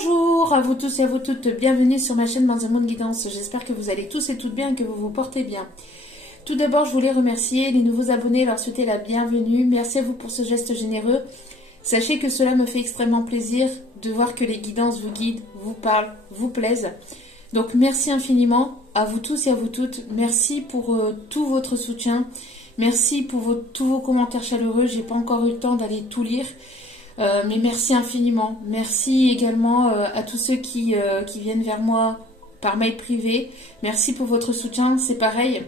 Bonjour à vous tous et à vous toutes, bienvenue sur ma chaîne Dans un monde guidance. J'espère que vous allez tous et toutes bien, que vous vous portez bien. Tout d'abord, je voulais remercier les nouveaux abonnés et leur souhaiter la bienvenue. Merci à vous pour ce geste généreux. Sachez que cela me fait extrêmement plaisir de voir que les guidances vous guident, vous parlent, vous plaisent. Donc merci infiniment à vous tous et à vous toutes. Merci pour tout votre soutien. Merci pour tous vos commentaires chaleureux. J'ai pas encore eu le temps d'aller tout lire. Mais merci infiniment. Merci également à tous ceux qui viennent vers moi par mail privé. Merci pour votre soutien. C'est pareil,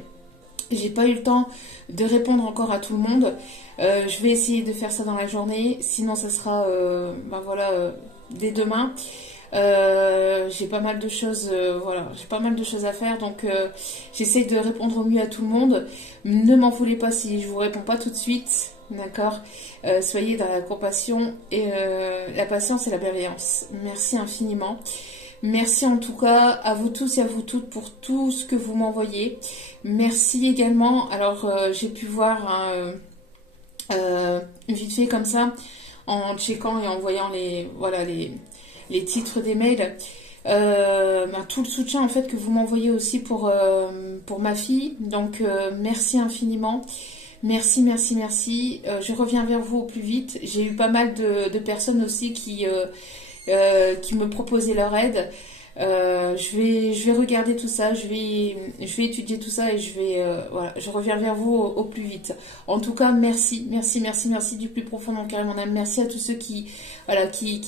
j'ai pas eu le temps de répondre encore à tout le monde. Je vais essayer de faire ça dans la journée. Sinon, ça sera dès demain. J'ai pas mal de choses, j'ai pas mal de choses à faire. Donc, j'essaie de répondre au mieux à tout le monde. Ne m'en voulez pas si je vous réponds pas tout de suite. D'accord, soyez dans la compassion et la patience et la bienveillance. Merci infiniment. Merci en tout cas à vous tous et à vous toutes pour tout ce que vous m'envoyez. Merci également. Alors j'ai pu voir vite fait comme ça en checkant et en voyant les titres des mails. Tout le soutien en fait que vous m'envoyez aussi pour ma fille. Donc merci infiniment. Merci, merci, merci. Je reviens vers vous au plus vite. J'ai eu pas mal de personnes aussi qui me proposaient leur aide. Je vais regarder tout ça, je vais étudier tout ça et je reviens vers vous au plus vite. En tout cas, merci, merci, merci, merci du plus profond de mon cœur et mon âme. Merci à tous ceux qui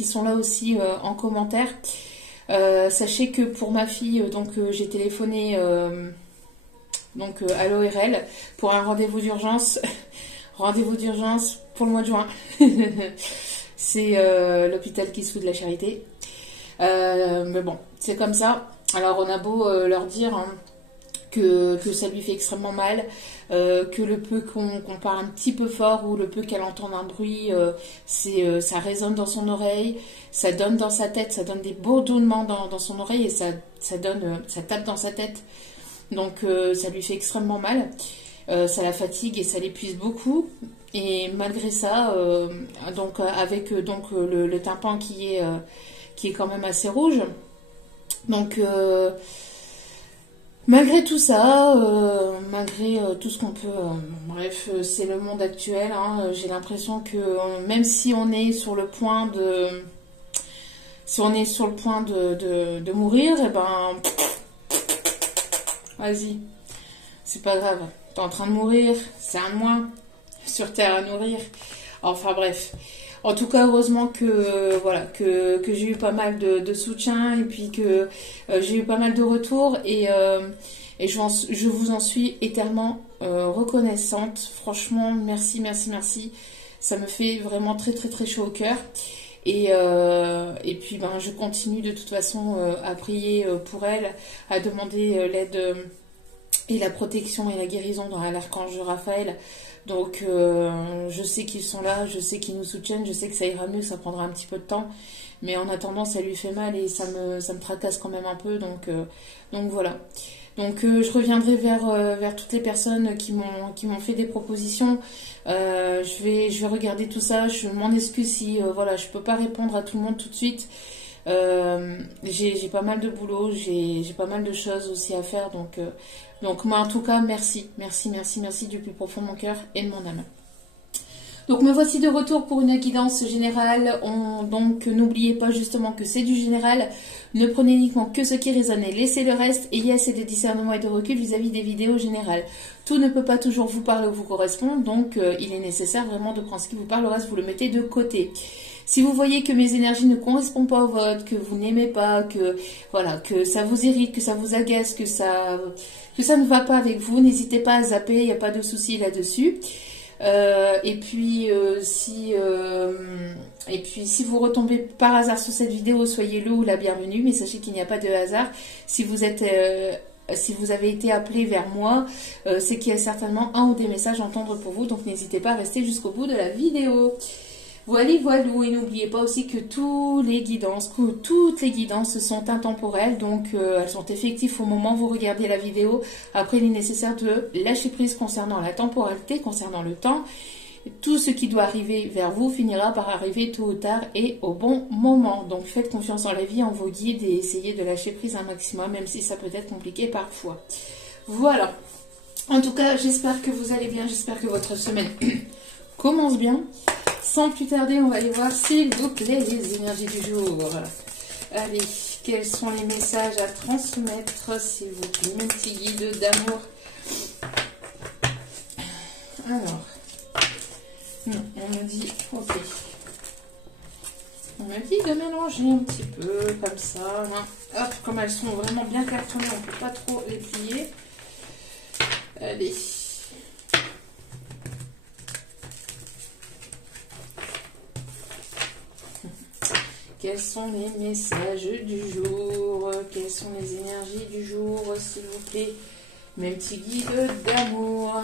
sont là aussi en commentaire. Sachez que pour ma fille, j'ai téléphoné à l'ORL pour un rendez-vous d'urgence. Rendez-vous d'urgence pour le mois de juin. C'est l'hôpital Kissou de la Charité. Mais bon, c'est comme ça. Alors on a beau leur dire que ça lui fait extrêmement mal, que le peu qu'on parle un petit peu fort ou le peu qu'elle entende un bruit, ça résonne dans son oreille, ça donne dans sa tête, ça donne des bourdonnements dans son oreille et ça tape dans sa tête. Donc ça lui fait extrêmement mal, ça la fatigue et ça l'épuise beaucoup. Et malgré ça, avec le tympan qui est quand même assez rouge. Donc malgré tout ça, malgré tout ce qu'on peut, bref, c'est le monde actuel. J'ai l'impression que même si on est sur le point de mourir, et ben vas-y, c'est pas grave. T'es en train de mourir, c'est un de moins sur terre à nourrir. Enfin bref. En tout cas, heureusement que j'ai eu pas mal de soutien et puis que j'ai eu pas mal de retours et je vous en suis éternellement reconnaissante. Franchement, merci, merci, merci. Ça me fait vraiment très, très, très chaud au cœur. Et puis, je continue de toute façon à prier pour elle, à demander l'aide et la protection et la guérison dans l'archange Raphaël. Donc je sais qu'ils sont là, je sais qu'ils nous soutiennent, je sais que ça ira mieux, ça prendra un petit peu de temps, mais en attendant ça lui fait mal et ça me tracasse quand même un peu, donc voilà. Donc je reviendrai vers toutes les personnes qui m'ont fait des propositions. Je vais regarder tout ça. Je m'en excuse si je peux pas répondre à tout le monde tout de suite. J'ai pas mal de boulot, j'ai pas mal de choses aussi à faire, donc moi en tout cas merci, merci, merci, merci du plus profond de mon cœur et de mon âme. Donc me voici de retour pour une guidance générale. Donc n'oubliez pas justement que c'est du général. Ne prenez uniquement que ce qui résonne et laissez le reste. Ayez assez de discernement et de recul vis-à-vis des vidéos générales. Tout ne peut pas toujours vous parler ou vous correspondre. Donc il est nécessaire vraiment de prendre ce qui vous parle. Le reste vous le mettez de côté. Si vous voyez que mes énergies ne correspondent pas au vôtre, que vous n'aimez pas, que ça vous irrite, que ça vous agace, que ça ne va pas avec vous, n'hésitez pas à zapper, il n'y a pas de souci là-dessus. Et puis si vous retombez par hasard sur cette vidéo, soyez le ou la bienvenue, mais sachez qu'il n'y a pas de hasard. Si vous avez été appelé vers moi, c'est qu'il y a certainement un ou des messages à entendre pour vous, donc n'hésitez pas à rester jusqu'au bout de la vidéo. Voilà, et n'oubliez pas aussi que toutes les guidances sont intemporelles, donc elles sont effectives au moment où vous regardez la vidéo. Après, il est nécessaire de lâcher prise concernant la temporalité, concernant le temps, tout ce qui doit arriver vers vous finira par arriver tôt ou tard et au bon moment. Donc faites confiance en la vie, en vos guides et essayez de lâcher prise un maximum, même si ça peut être compliqué parfois. Voilà. En tout cas, j'espère que vous allez bien, j'espère que votre semaine commence bien. Sans plus tarder, on va aller voir, s'il vous plaît, les énergies du jour. Allez, quels sont les messages à transmettre, s'il vous plaît, mes petits guides d'amour. Alors, non, on me dit, ok. On me dit de mélanger un petit peu, comme ça. Hein. Hop, comme elles sont vraiment bien cartonnées, on ne peut pas trop les plier. Allez. Quels sont les messages du jour? Quelles sont les énergies du jour, s'il vous plaît? Mes petits guides d'amour.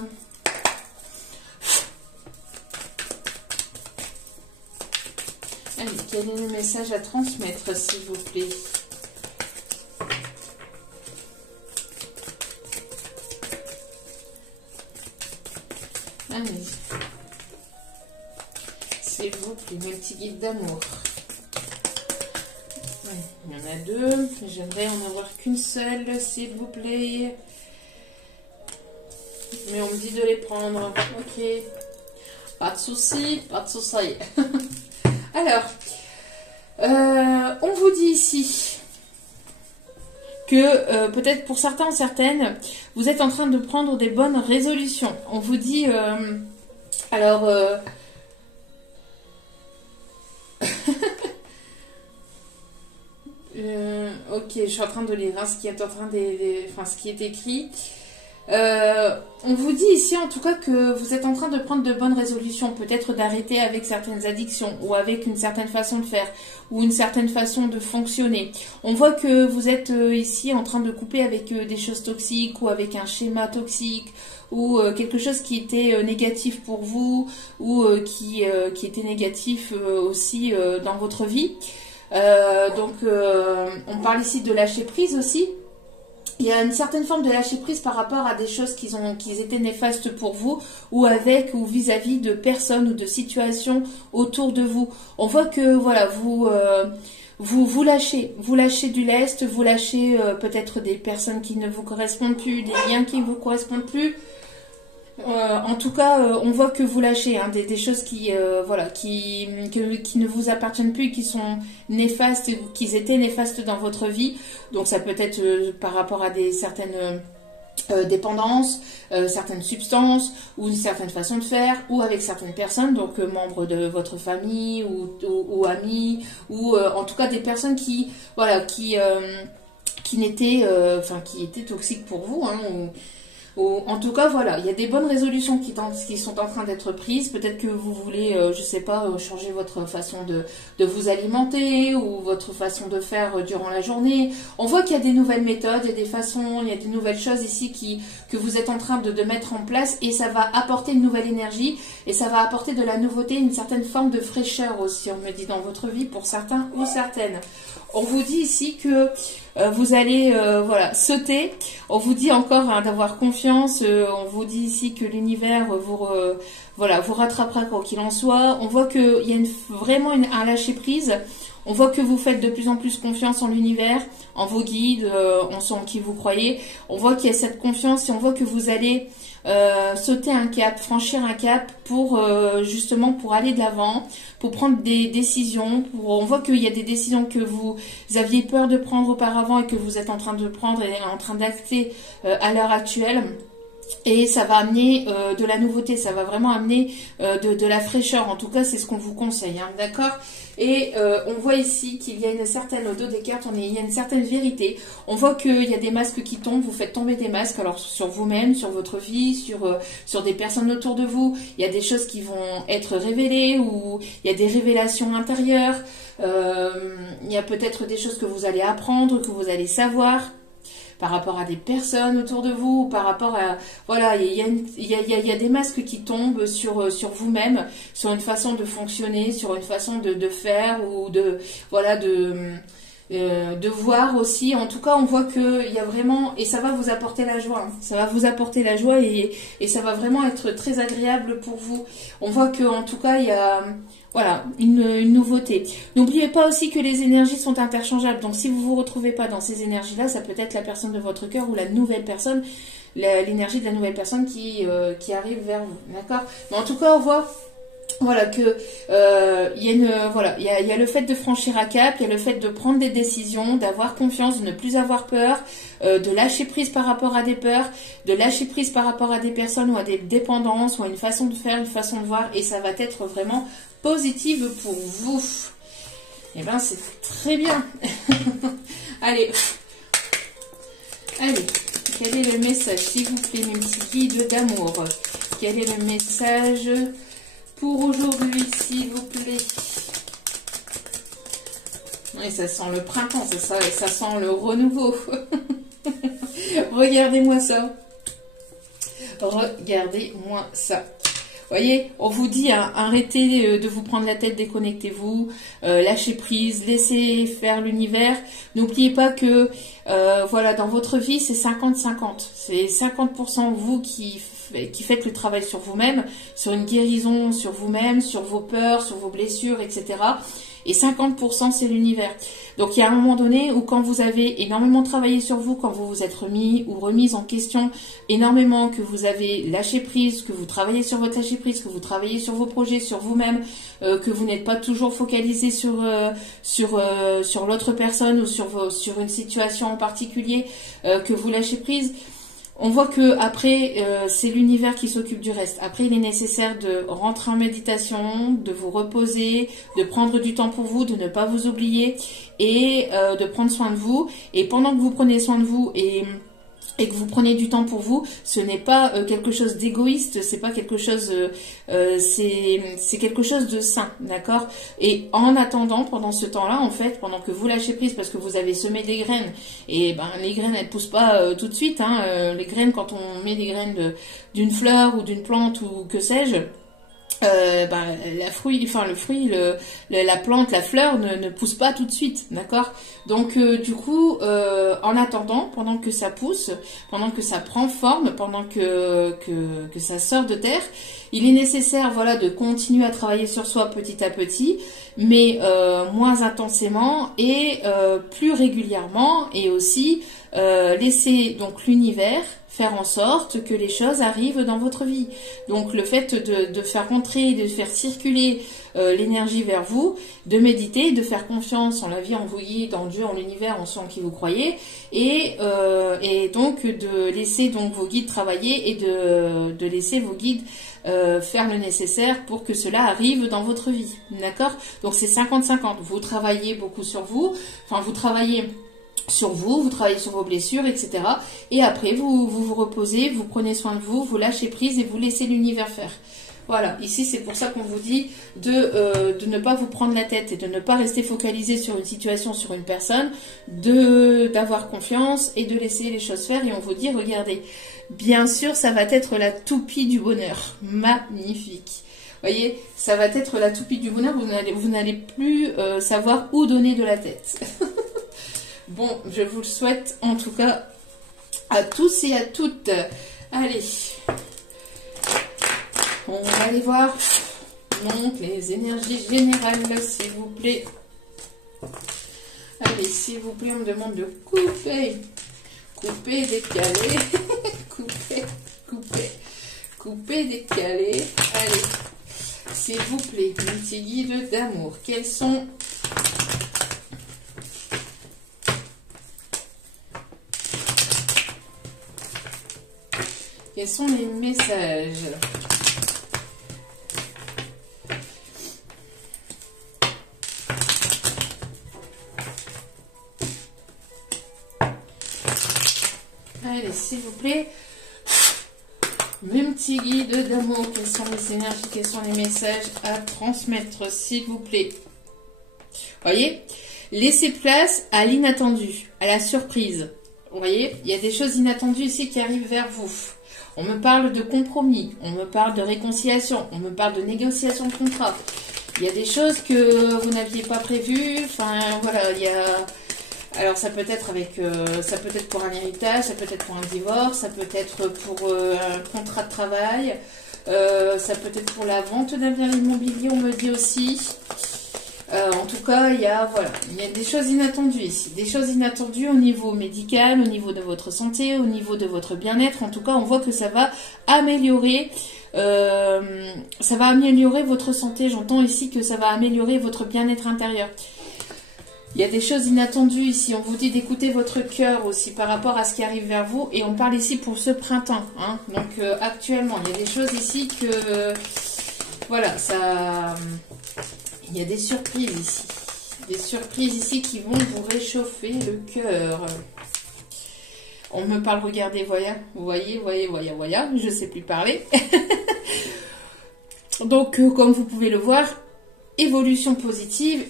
Allez, quel est le message à transmettre, s'il vous plaît? Allez. S'il vous plaît, mes petits guides d'amour. Il y en a deux. J'aimerais en avoir qu'une seule, s'il vous plaît. Mais on me dit de les prendre. Ok. Pas de souci, pas de souci. Alors, on vous dit ici que peut-être pour certains ou certaines, vous êtes en train de prendre des bonnes résolutions. On vous dit, ok, je suis en train de lire hein, ce qui est en train ce qui est écrit. On vous dit ici en tout cas que vous êtes en train de prendre de bonnes résolutions, peut-être d'arrêter avec certaines addictions ou avec une certaine façon de faire ou une certaine façon de fonctionner. On voit que vous êtes ici en train de couper avec des choses toxiques ou avec un schéma toxique ou quelque chose qui était négatif pour vous ou qui était négatif aussi dans votre vie. Donc on parle ici de lâcher prise aussi. Il y a une certaine forme de lâcher prise par rapport à des choses qui étaient néfastes pour vous ou avec ou vis-à-vis de personnes ou de situations autour de vous. On voit que voilà, vous lâchez du lest, vous lâchez peut-être des personnes qui ne vous correspondent plus, des liens qui ne vous correspondent plus. En tout cas, on voit que vous lâchez hein, des choses qui ne vous appartiennent plus et qui sont néfastes, qui étaient néfastes dans votre vie. Donc ça peut être par rapport à certaines dépendances, certaines substances ou une certaine façon de faire ou avec certaines personnes, donc membres de votre famille ou amis ou en tout cas des personnes qui étaient toxiques pour vous hein, en tout cas, voilà, il y a des bonnes résolutions qui sont en train d'être prises. Peut-être que vous voulez, je sais pas, changer votre façon de vous alimenter ou votre façon de faire durant la journée. On voit qu'il y a des nouvelles méthodes, il y a des façons, il y a des nouvelles choses ici que vous êtes en train de mettre en place et ça va apporter une nouvelle énergie et ça va apporter de la nouveauté, une certaine forme de fraîcheur aussi, on me dit, dans votre vie pour certains ou certaines. On vous dit ici que vous allez sauter. On vous dit encore hein, d'avoir confiance. On vous dit ici que l'univers vous rattrapera quoi qu'il en soit. On voit qu'il y a vraiment un lâcher prise. On voit que vous faites de plus en plus confiance en l'univers, en vos guides, en ceux en qui vous croyez. On voit qu'il y a cette confiance et on voit que vous allez sauter un cap, franchir un cap pour justement pour aller de l'avant, pour prendre des décisions. On voit qu'il y a des décisions que vous aviez peur de prendre auparavant et que vous êtes en train de prendre et en train d'acter à l'heure actuelle. Et ça va amener de la nouveauté, ça va vraiment amener de la fraîcheur. En tout cas, c'est ce qu'on vous conseille, hein, d'accord? Et on voit ici qu'il y a une certaine, au dos des cartes, il y a une certaine vérité. On voit qu'il y a des masques qui tombent, vous faites tomber des masques, alors sur vous-même, sur votre vie, sur des personnes autour de vous. Il y a des choses qui vont être révélées ou il y a des révélations intérieures. Il y a peut-être des choses que vous allez apprendre, que vous allez savoir par rapport à des personnes autour de vous, par rapport à... Voilà, il y a des masques qui tombent sur vous-même, sur une façon de fonctionner, sur une façon de faire ou de voir aussi, en tout cas on voit qu'il y a vraiment, et ça va vous apporter la joie, hein. Ça va vous apporter la joie et ça va vraiment être très agréable pour vous. On voit que en tout cas il y a voilà une nouveauté. N'oubliez pas aussi que les énergies sont interchangeables, donc si vous vous retrouvez pas dans ces énergies là, ça peut être la personne de votre cœur ou la nouvelle personne, l'énergie de la nouvelle personne qui arrive vers vous, d'accord. Mais en tout cas on voit voilà que il y a le fait de franchir un cap, il y a le fait de prendre des décisions, d'avoir confiance, de ne plus avoir peur, de lâcher prise par rapport à des peurs, de lâcher prise par rapport à des personnes ou à des dépendances ou à une façon de faire, une façon de voir, et ça va être vraiment positive pour vous. Et ben c'est très bien. Allez, quel est le message s'il vous plaît mes petits guides d'amour? Quel est le message pour aujourd'hui, s'il vous plaît? Oui, ça sent le printemps, c'est ça, et ça sent le renouveau. Regardez-moi ça. Regardez-moi ça. Voyez, on vous dit, hein, arrêtez de vous prendre la tête, déconnectez-vous, lâchez prise, laissez faire l'univers. N'oubliez pas que, voilà, dans votre vie, c'est 50-50. C'est 50% vous qui faites le travail sur vous-même, sur une guérison, sur vous-même, sur vos peurs, sur vos blessures, etc. Et 50% c'est l'univers. Donc il y a un moment donné où quand vous avez énormément travaillé sur vous, quand vous vous êtes remis ou remise en question énormément, que vous avez lâché prise, que vous travaillez sur votre lâcher prise, que vous travaillez sur vos projets, sur vous-même, que vous n'êtes pas toujours focalisé sur l'autre personne ou sur une situation en particulier, que vous lâchez prise. On voit que après c'est l'univers qui s'occupe du reste. Après, il est nécessaire de rentrer en méditation, de vous reposer, de prendre du temps pour vous, de ne pas vous oublier et de prendre soin de vous. Et pendant que vous prenez soin de vous et que vous prenez du temps pour vous, ce n'est pas quelque chose d'égoïste, c'est pas quelque chose, c'est quelque chose de sain, d'accord. Et en attendant, pendant ce temps-là, en fait, pendant que vous lâchez prise parce que vous avez semé des graines, et ben les graines elles poussent pas tout de suite, hein. Les graines, quand on met des graines d'une fleur ou d'une plante ou que sais-je, le fruit, la plante, la fleur ne pousse pas tout de suite, d'accord. Donc du coup, en attendant, pendant que ça pousse, pendant que ça prend forme, pendant que ça sort de terre, il est nécessaire, voilà, de continuer à travailler sur soi petit à petit, mais moins intensément et plus régulièrement, et aussi laisser donc l'univers faire en sorte que les choses arrivent dans votre vie. Donc le fait de faire rentrer, de faire circuler l'énergie vers vous, de méditer, de faire confiance en la vie, en vous guide, en Dieu, en l'univers, en ce en qui vous croyez, et donc de laisser donc vos guides travailler et de laisser vos guides faire le nécessaire pour que cela arrive dans votre vie. D'accord? Donc c'est 50-50. Vous travaillez beaucoup sur vous, enfin vous travaillez sur vous, vous travaillez sur vos blessures, etc. Et après, vous reposez, vous prenez soin de vous, vous lâchez prise et vous laissez l'univers faire. Voilà, ici c'est pour ça qu'on vous dit de ne pas vous prendre la tête et de ne pas rester focalisé sur une situation, sur une personne, d'avoir confiance et de laisser les choses faire. Et on vous dit, regardez, bien sûr, ça va être la toupie du bonheur. Magnifique. Voyez, ça va être la toupie du bonheur, vous n'allez plus savoir où donner de la tête. Bon, je vous le souhaite en tout cas à tous et à toutes. Allez, on va aller voir donc les énergies générales, s'il vous plaît. Allez, s'il vous plaît, on me demande de couper, décaler, couper, décaler. Allez, s'il vous plaît, mes petits guides d'amour, quels sont... Quels sont les messages? Allez, s'il vous plaît, mes petits guides d'amour, quelles sont les énergies, quels sont les messages à transmettre, s'il vous plaît? Voyez, laissez place à l'inattendu, à la surprise. Vous voyez, il y a des choses inattendues ici qui arrivent vers vous. On me parle de compromis, on me parle de réconciliation, on me parle de négociation de contrat. Il y a des choses que vous n'aviez pas prévues. Enfin, voilà, il y a... Alors ça peut être ça peut être pour un héritage, ça peut être pour un divorce, ça peut être pour un contrat de travail, ça peut être pour la vente d'un bien immobilier, on me dit aussi. En tout cas, il y a des choses inattendues ici, des choses inattendues au niveau médical, au niveau de votre santé, au niveau de votre bien-être. En tout cas, on voit que ça va améliorer. Votre santé. J'entends ici que ça va améliorer votre bien-être intérieur. Il y a des choses inattendues ici. On vous dit d'écouter votre cœur aussi par rapport à ce qui arrive vers vous. Et on parle ici pour ce printemps. Hein. Donc actuellement, il y a des choses ici que... voilà, ça... Il y a des surprises ici. Des surprises ici qui vont vous réchauffer le cœur. On me parle, regardez, voyez, je ne sais plus parler. Donc, comme vous pouvez le voir, évolution positive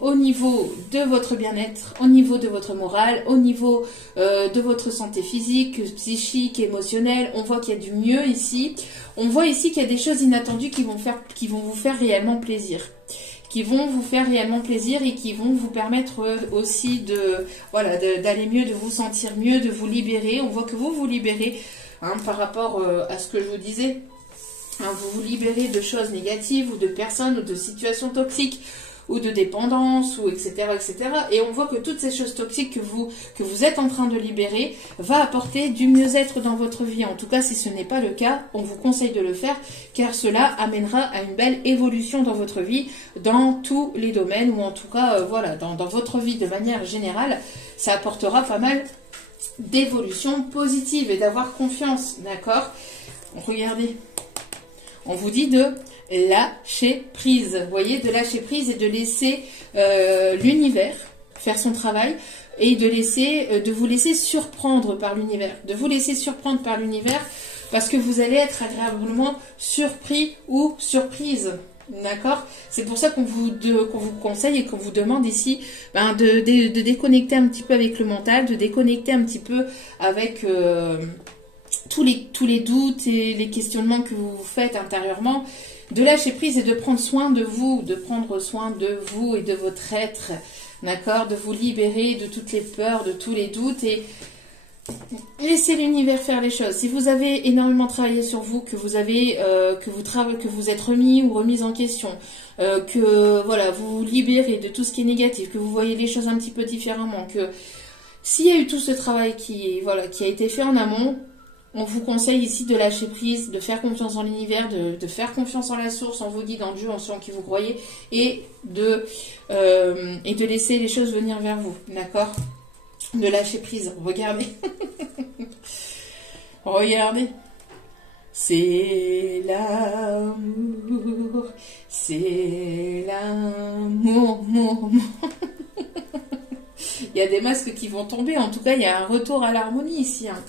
au niveau de votre bien-être, au niveau de votre morale, au niveau de votre santé physique, psychique, émotionnelle. On voit qu'il y a du mieux ici. On voit ici qu'il y a des choses inattendues qui vont vous faire réellement plaisir. Qui vont vous faire réellement plaisir et qui vont vous permettre aussi d'aller mieux, de vous sentir mieux, de vous libérer. On voit que vous vous libérez par rapport à ce que je vous disais. Vous vous libérez de choses négatives ou de personnes ou de situations toxiques ou de dépendance ou etc. Et on voit que toutes ces choses toxiques que vous êtes en train de libérer va apporter du mieux-être dans votre vie. En tout cas, si ce n'est pas le cas, on vous conseille de le faire car cela amènera à une belle évolution dans votre vie, dans tous les domaines ou en tout cas, dans votre vie de manière générale, ça apportera pas mal d'évolution positive et d'avoir confiance, d'accord? Regardez. On vous dit de lâcher prise, vous voyez, de lâcher prise et de laisser l'univers faire son travail et de vous laisser surprendre par l'univers. De vous laisser surprendre par l'univers parce que vous allez être agréablement surpris ou surprise. D'accord? C'est pour ça qu'on vous conseille et qu'on vous demande ici de déconnecter un petit peu avec le mental, de déconnecter un petit peu avec... tous les doutes et les questionnements que vous faites intérieurement, de lâcher prise et de prendre soin de vous, et de votre être, d'accord, de vous libérer de toutes les peurs, de tous les doutes et laissez l'univers faire les choses. Si vous avez énormément travaillé sur vous, que vous êtes remis ou remise en question, que voilà, vous vous libérez de tout ce qui est négatif, que vous voyez les choses un petit peu différemment, que s'il y a eu tout ce travail qui a été fait en amont, on vous conseille ici de lâcher prise, de faire confiance en l'univers, de faire confiance en la source, en vos guides, en Dieu, en ceux en qui vous croyez, et de laisser les choses venir vers vous, d'accord? De lâcher prise, regardez. Regardez. C'est l'amour, l'amour. Il y a des masques qui vont tomber, en tout cas il y a un retour à l'harmonie ici, hein.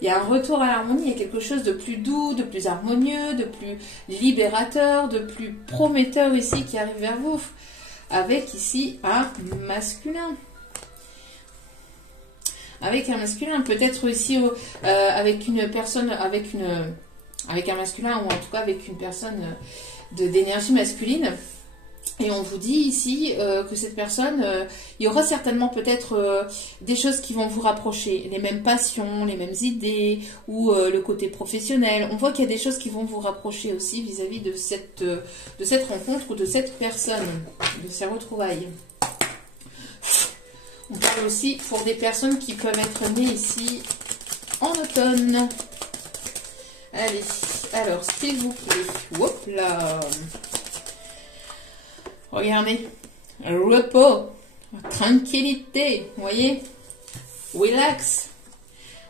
Il y a un retour à l'harmonie, il y a quelque chose de plus doux, de plus harmonieux, de plus libérateur, de plus prometteur ici qui arrive vers vous. Avec ici un masculin. Avec un masculin, peut-être ici avec une personne, avec un masculin ou en tout cas avec une personne d'énergie masculine. Et on vous dit ici que cette personne, il y aura certainement peut-être des choses qui vont vous rapprocher, les mêmes passions, les mêmes idées, ou le côté professionnel. On voit qu'il y a des choses qui vont vous rapprocher aussi vis-à-vis de cette rencontre ou de cette personne, de ces retrouvailles. On parle aussi pour des personnes qui peuvent être nées ici en automne. Allez, alors s'il vous plaît, hop là. Regardez, repos, tranquillité, vous voyez, relax,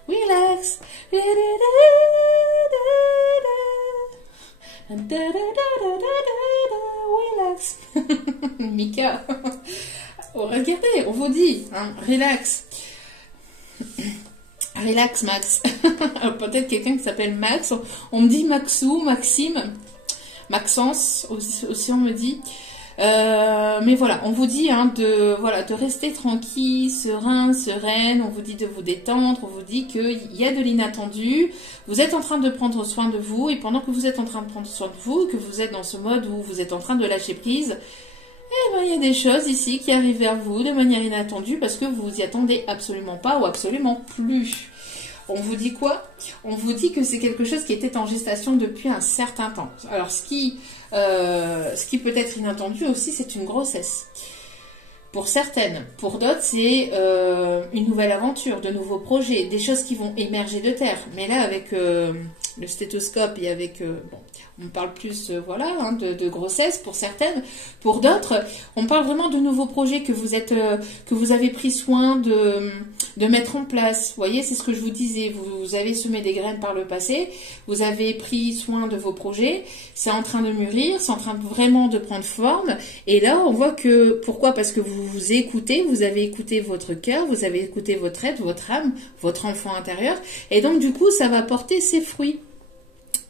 relax, relax, Mika, oh, regardez, on vous dit, hein, relax, relax Max, peut-être quelqu'un qui s'appelle Max, on me dit Maxou, Maxime, Maxence, aussi on me dit. Mais voilà, on vous dit de rester tranquille, serein, sereine, on vous dit de vous détendre, on vous dit qu'il y a de l'inattendu, vous êtes en train de prendre soin de vous, et pendant que vous êtes en train de prendre soin de vous, que vous êtes dans ce mode où vous êtes en train de lâcher prise, Eh ben, il y a des choses ici qui arrivent vers vous de manière inattendue parce que vous vous y attendez absolument pas ou absolument plus. On vous dit quoi? On vous dit que c'est quelque chose qui était en gestation depuis un certain temps. Alors, ce qui peut être inattendu aussi, c'est une grossesse. Pour certaines, pour d'autres, c'est une nouvelle aventure, de nouveaux projets, des choses qui vont émerger de terre. Mais là, avec le stéthoscope et avec... bon, on parle plus voilà, hein, de grossesse pour certaines. Pour d'autres, on parle vraiment de nouveaux projets que vous avez pris soin de mettre en place. Vous voyez, c'est ce que je vous disais. Vous avez semé des graines par le passé. Vous avez pris soin de vos projets. C'est en train de mûrir. C'est en train vraiment de prendre forme. Et là, on voit que... Pourquoi? Parce que vous vous écoutez. Vous avez écouté votre cœur. Vous avez écouté votre être, votre âme, votre enfant intérieur. Et donc, du coup, ça va porter ses fruits.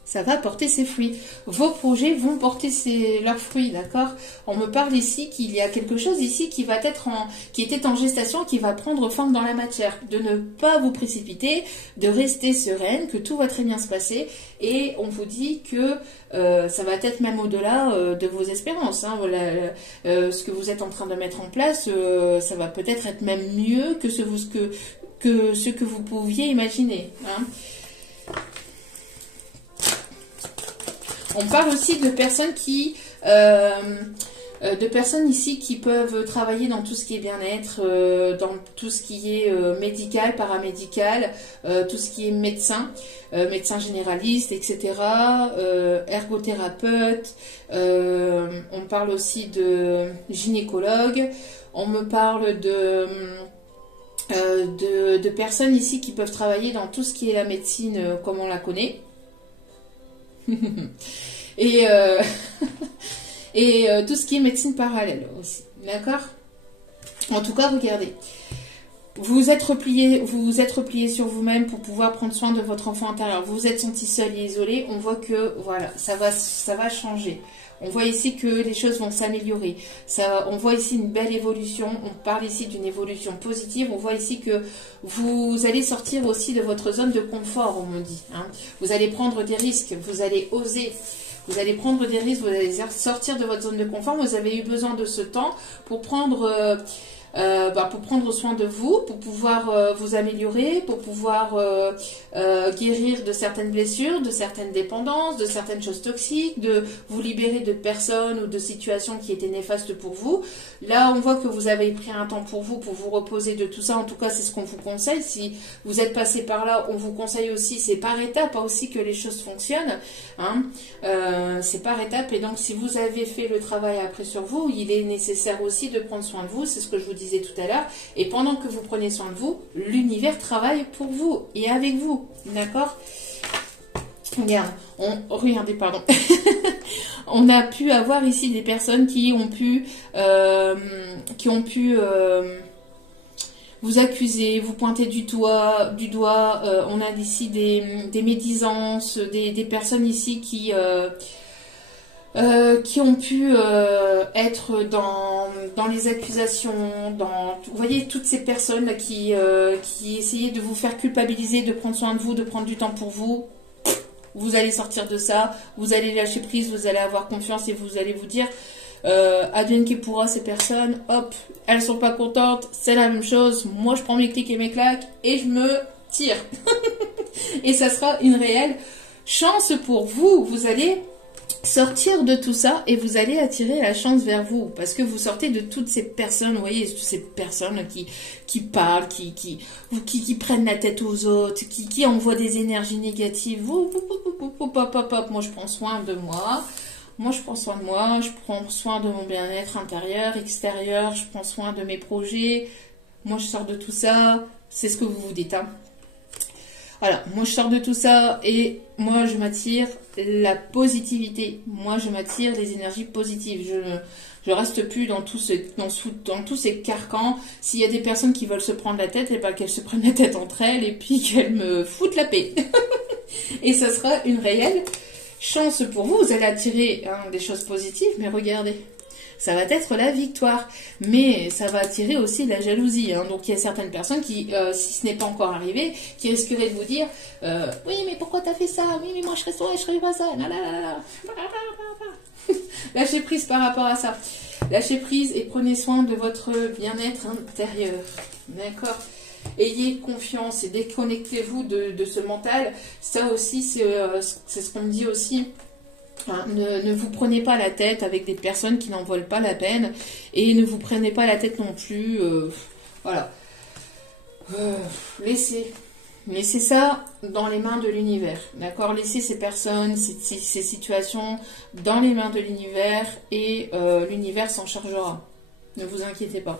Ça va porter ses fruits. Vos projets vont porter leurs fruits, d'accord? On me parle ici qu'il y a quelque chose ici qui était en gestation, qui va prendre forme dans la matière. De ne pas vous précipiter, de rester sereine, que tout va très bien se passer. Et on vous dit que ça va être même au-delà de vos espérances. Hein. Voilà, ce que vous êtes en train de mettre en place, ça va peut-être être même mieux que ce que vous pouviez imaginer. Hein. On parle aussi de personnes ici qui peuvent travailler dans tout ce qui est bien-être, dans tout ce qui est médical, paramédical, tout ce qui est médecin, médecin généraliste, etc., ergothérapeute. On parle aussi de gynécologue. On me parle de personnes ici qui peuvent travailler dans tout ce qui est la médecine comme on la connaît. et tout ce qui est médecine parallèle aussi, d'accord? En tout cas, regardez, vous vous êtes replié sur vous-même pour pouvoir prendre soin de votre enfant intérieur. Vous vous êtes senti seul et isolé. On voit que voilà, ça va changer. On voit ici que les choses vont s'améliorer. On voit ici une belle évolution. On parle ici d'une évolution positive. On voit ici que vous allez sortir aussi de votre zone de confort, on me dit. Hein. Vous allez prendre des risques. Vous allez oser. Vous allez prendre des risques. Vous allez sortir de votre zone de confort. Vous avez eu besoin de ce temps pour prendre soin de vous, pour pouvoir vous améliorer, pour pouvoir guérir de certaines blessures, de certaines dépendances, de certaines choses toxiques, de vous libérer de personnes ou de situations qui étaient néfastes pour vous. Là, on voit que vous avez pris un temps pour vous reposer de tout ça. En tout cas, c'est ce qu'on vous conseille. Si vous êtes passé par là, on vous conseille aussi, c'est par étapes aussi que les choses fonctionnent. Hein. C'est par étapes. Et donc, si vous avez fait le travail après sur vous, il est nécessaire aussi de prendre soin de vous. C'est ce que je vous disais tout à l'heure. Et pendant que vous prenez soin de vous, l'univers travaille pour vous et avec vous. D'accord? Regardez, pardon. On a pu avoir ici des personnes qui ont pu vous accuser, vous pointer du doigt. On a ici des médisances, des personnes ici qui ont pu être dans les accusations, vous voyez, toutes ces personnes là qui essayaient de vous faire culpabiliser, de prendre soin de vous, de prendre du temps pour vous. Vous allez sortir de ça, vous allez lâcher prise, vous allez avoir confiance et vous allez vous dire advienne que pourra, ces personnes, hop, elles sont pas contentes, c'est la même chose, moi je prends mes clics et mes claques et je me tire. Et ça sera une réelle chance pour vous. Vous allez sortir de tout ça et vous allez attirer la chance vers vous parce que vous sortez de toutes ces personnes, vous voyez, toutes ces personnes qui parlent, qui prennent la tête aux autres, qui envoient des énergies négatives. Moi je prends soin de moi. Moi, je prends soin de moi, je prends soin de mon bien-être intérieur, extérieur, je prends soin de mes projets. Moi, je sors de tout ça. C'est ce que vous vous dites, hein. Voilà, moi, je sors de tout ça et moi, je m'attire la positivité. Moi, je m'attire les énergies positives. Je reste plus dans tous ces carcans. S'il y a des personnes qui veulent se prendre la tête, et ben qu'elles se prennent la tête entre elles et puis qu'elles me foutent la paix. Et ça sera une réelle chance pour vous. Vous allez attirer des choses positives, mais regardez, ça va être la victoire. Mais ça va attirer aussi la jalousie. Hein. Donc il y a certaines personnes qui, si ce n'est pas encore arrivé, qui risqueraient de vous dire oui, mais pourquoi t'as fait ça? Oui, mais moi je ferais ça, je ferais pas ça. Lâchez prise par rapport à ça. Lâchez prise et prenez soin de votre bien-être intérieur. D'accord? Ayez confiance et déconnectez-vous de ce mental. Ça aussi, c'est ce qu'on me dit aussi. Hein, ne vous prenez pas la tête avec des personnes qui n'en valent pas la peine. Et ne vous prenez pas la tête non plus. Voilà. Laissez ça dans les mains de l'univers. D'accord? Laissez ces personnes, ces situations dans les mains de l'univers. Et l'univers s'en chargera. Ne vous inquiétez pas.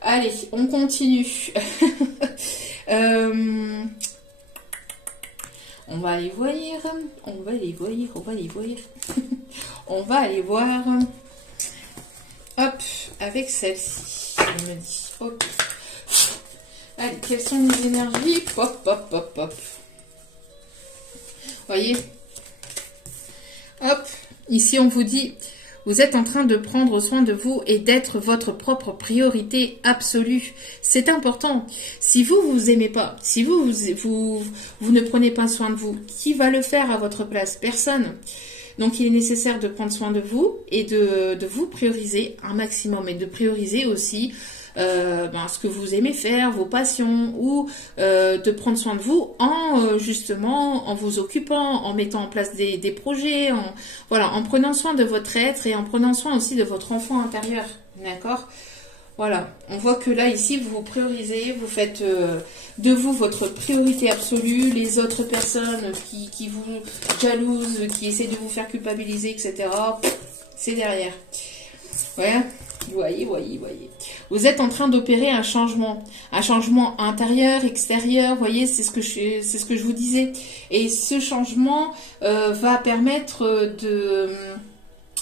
Allez, on continue. On va aller voir. On va aller voir. On va aller voir. Hop, avec celle-ci. Je me dis. Ok. Allez, quelles sont les énergies? Pop, pop, pop, pop. Voyez? Hop, ici on vous dit... Vous êtes en train de prendre soin de vous et d'être votre propre priorité absolue. C'est important. Si vous vous aimez pas, si vous ne prenez pas soin de vous, qui va le faire à votre place? Personne. Donc il est nécessaire de prendre soin de vous et de vous prioriser un maximum et de prioriser aussi ce que vous aimez faire, vos passions, ou de prendre soin de vous justement en vous occupant, en mettant en place des projets, en prenant soin de votre être et en prenant soin aussi de votre enfant intérieur. D'accord? Voilà, on voit que là ici vous vous priorisez, vous faites de vous votre priorité absolue, les autres personnes qui vous jalousent, qui essaient de vous faire culpabiliser, etc. C'est derrière. Ouais. Voyez. Vous êtes en train d'opérer un changement intérieur, extérieur. Voyez, c'est ce que je vous disais. Et ce changement va permettre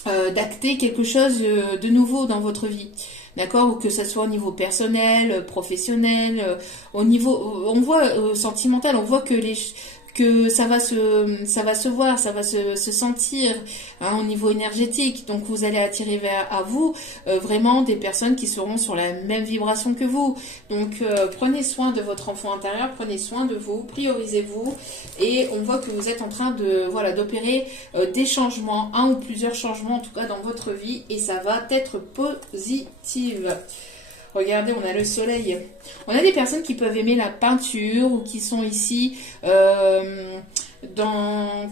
d'acter quelque chose de nouveau dans votre vie. D'accord? Ou que ce soit au niveau personnel, professionnel, au niveau, on voit sentimental, on voit que ça va se voir, ça va se sentir au niveau énergétique. Donc vous allez attirer à vous vraiment des personnes qui seront sur la même vibration que vous. Donc prenez soin de votre enfant intérieur, prenez soin de vous, priorisez-vous. Et on voit que vous êtes en train d'opérer des changements, un ou plusieurs changements en tout cas dans votre vie. Et ça va être positif. Regardez, on a le soleil. On a des personnes qui peuvent aimer la peinture ou qui sont ici,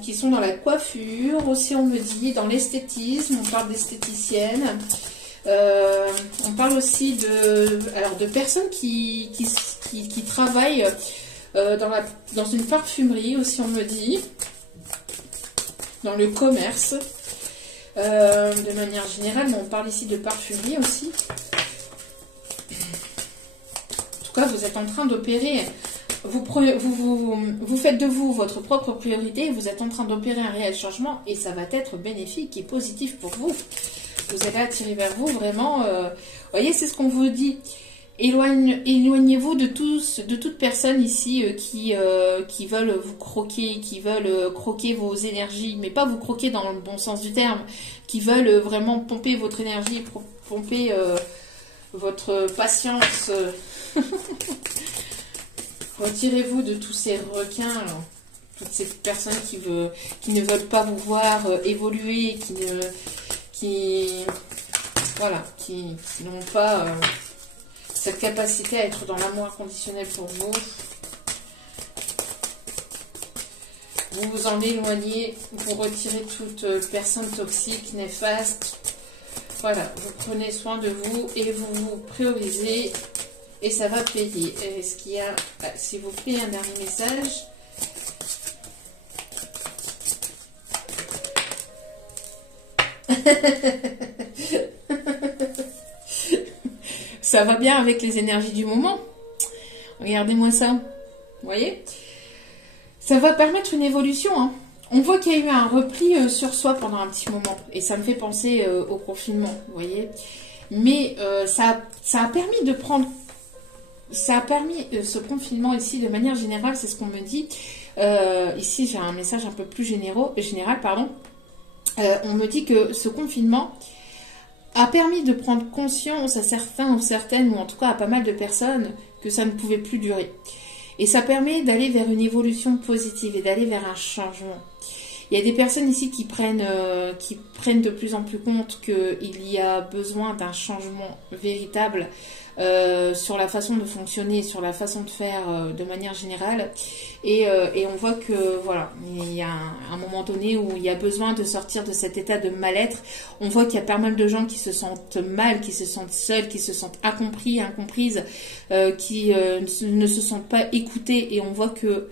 qui sont dans la coiffure. Aussi, on me dit, dans l'esthétisme, on parle d'esthéticienne. On parle aussi de personnes qui travaillent dans une parfumerie, aussi, on me dit. Dans le commerce. De manière générale, mais on parle ici de parfumerie aussi. Vous êtes en train d'opérer, vous faites de vous votre propre priorité, vous êtes en train d'opérer un réel changement et ça va être bénéfique et positif pour vous. Vous allez attirer vers vous vraiment, voyez, c'est ce qu'on vous dit. Éloignez-vous de toute personne ici qui veulent vous croquer, qui veulent croquer vos énergies, mais pas vous croquer dans le bon sens du terme, qui veulent vraiment pomper votre énergie, pomper votre patience. Retirez-vous de tous ces requins, toutes ces personnes qui ne veulent pas vous voir évoluer, qui n'ont pas cette capacité à être dans l'amour inconditionnel pour vous. Vous vous en éloignez, vous retirez toute personne toxique, néfaste. Voilà, vous prenez soin de vous et vous vous priorisez et ça va payer. Est-ce qu'il y a, s'il vous plaît, un dernier message? Ça va bien avec les énergies du moment. Regardez-moi ça. Vous voyez? Ça va permettre une évolution, hein. On voit qu'il y a eu un repli sur soi pendant un petit moment. Et ça me fait penser au confinement, vous voyez. Mais ça a permis de prendre... Ça a permis ce confinement ici, de manière générale, c'est ce qu'on me dit. Ici, j'ai un message un peu plus général, pardon. On me dit que ce confinement a permis de prendre conscience à certains ou certaines, ou en tout cas à pas mal de personnes, que ça ne pouvait plus durer. Et ça permet d'aller vers une évolution positive et d'aller vers un changement. Il y a des personnes ici qui prennent de plus en plus compte qu'il y a besoin d'un changement véritable sur la façon de fonctionner, sur la façon de faire de manière générale. Et on voit que voilà, il y a un moment donné où il y a besoin de sortir de cet état de mal-être. On voit qu'il y a pas mal de gens qui se sentent mal, qui se sentent seuls, qui se sentent incompris, incomprises, qui ne se sentent pas écoutés. Et on voit que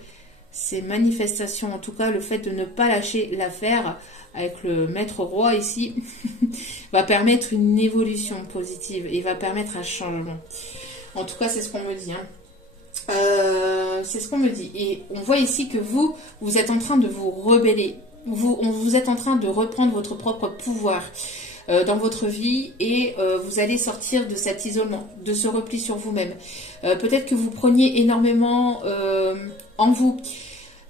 ces manifestations, en tout cas le fait de ne pas lâcher l'affaire avec le maître roi ici, va permettre une évolution positive et va permettre un changement. En tout cas, c'est ce qu'on me dit. C'est ce qu'on me dit. Et on voit ici que vous êtes en train de vous rebeller. Vous êtes en train de reprendre votre propre pouvoir dans votre vie et vous allez sortir de cet isolement, de ce repli sur vous-même. Peut-être que vous preniez énormément en vous.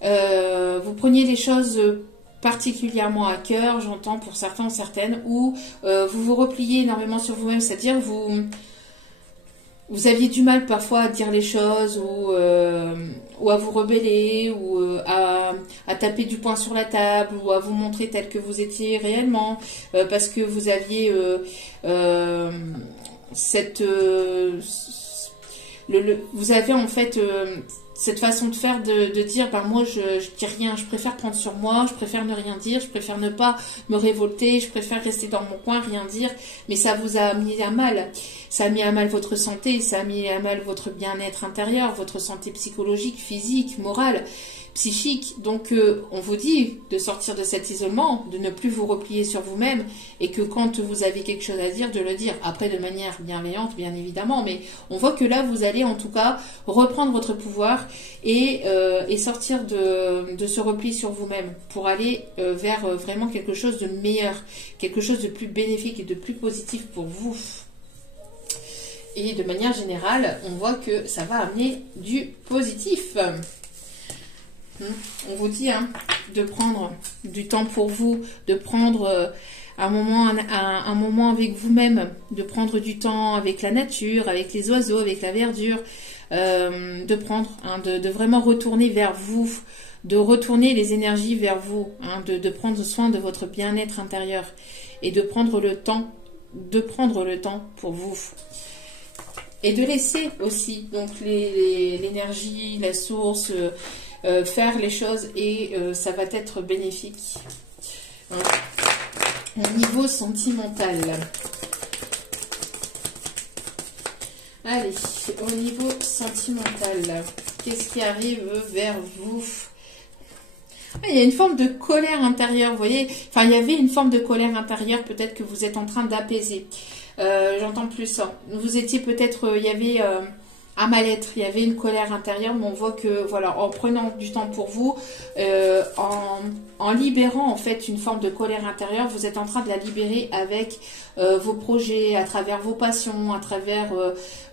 Vous preniez les choses particulièrement à cœur, j'entends pour certains ou certaines, ou vous vous repliez énormément sur vous-même, c'est-à-dire vous aviez du mal parfois à dire les choses ou à vous rebeller ou à taper du poing sur la table ou à vous montrer tel que vous étiez réellement parce que vous aviez vous avez en fait cette façon de faire de dire bah moi je dis rien, je préfère prendre sur moi, je préfère ne rien dire, je préfère ne pas me révolter, je préfère rester dans mon coin, rien dire, mais ça vous a mis à mal. Ça a mis à mal votre santé, ça a mis à mal votre bien-être intérieur, votre santé psychologique, physique, morale, psychique. Donc on vous dit de sortir de cet isolement, de ne plus vous replier sur vous-même et que quand vous avez quelque chose à dire, de le dire. Après de manière bienveillante, bien évidemment, mais on voit que là, vous allez en tout cas reprendre votre pouvoir et sortir de ce repli sur vous-même pour aller vers vraiment quelque chose de meilleur, quelque chose de plus bénéfique et de plus positif pour vous. Et de manière générale, on voit que ça va amener du positif. On vous dit de prendre du temps pour vous, de prendre un moment avec vous-même, de prendre du temps avec la nature, avec les oiseaux, avec la verdure, de prendre, de vraiment retourner vers vous, de retourner les énergies vers vous, de prendre soin de votre bien-être intérieur et de prendre le temps pour vous. Et de laisser aussi donc l'énergie, la source, faire les choses et ça va être bénéfique. Au niveau sentimental. Allez, au niveau sentimental, qu'est-ce qui arrive vers vous? Il y a une forme de colère intérieure, vous voyez. Enfin, il y avait une forme de colère intérieure, peut-être que vous êtes en train d'apaiser. J'entends plus ça. Vous étiez peut-être, il y avait un mal-être, il y avait une colère intérieure, mais on voit que, voilà, en prenant du temps pour vous, en libérant en fait une forme de colère intérieure, vous êtes en train de la libérer avec vos projets, à travers vos passions, à travers,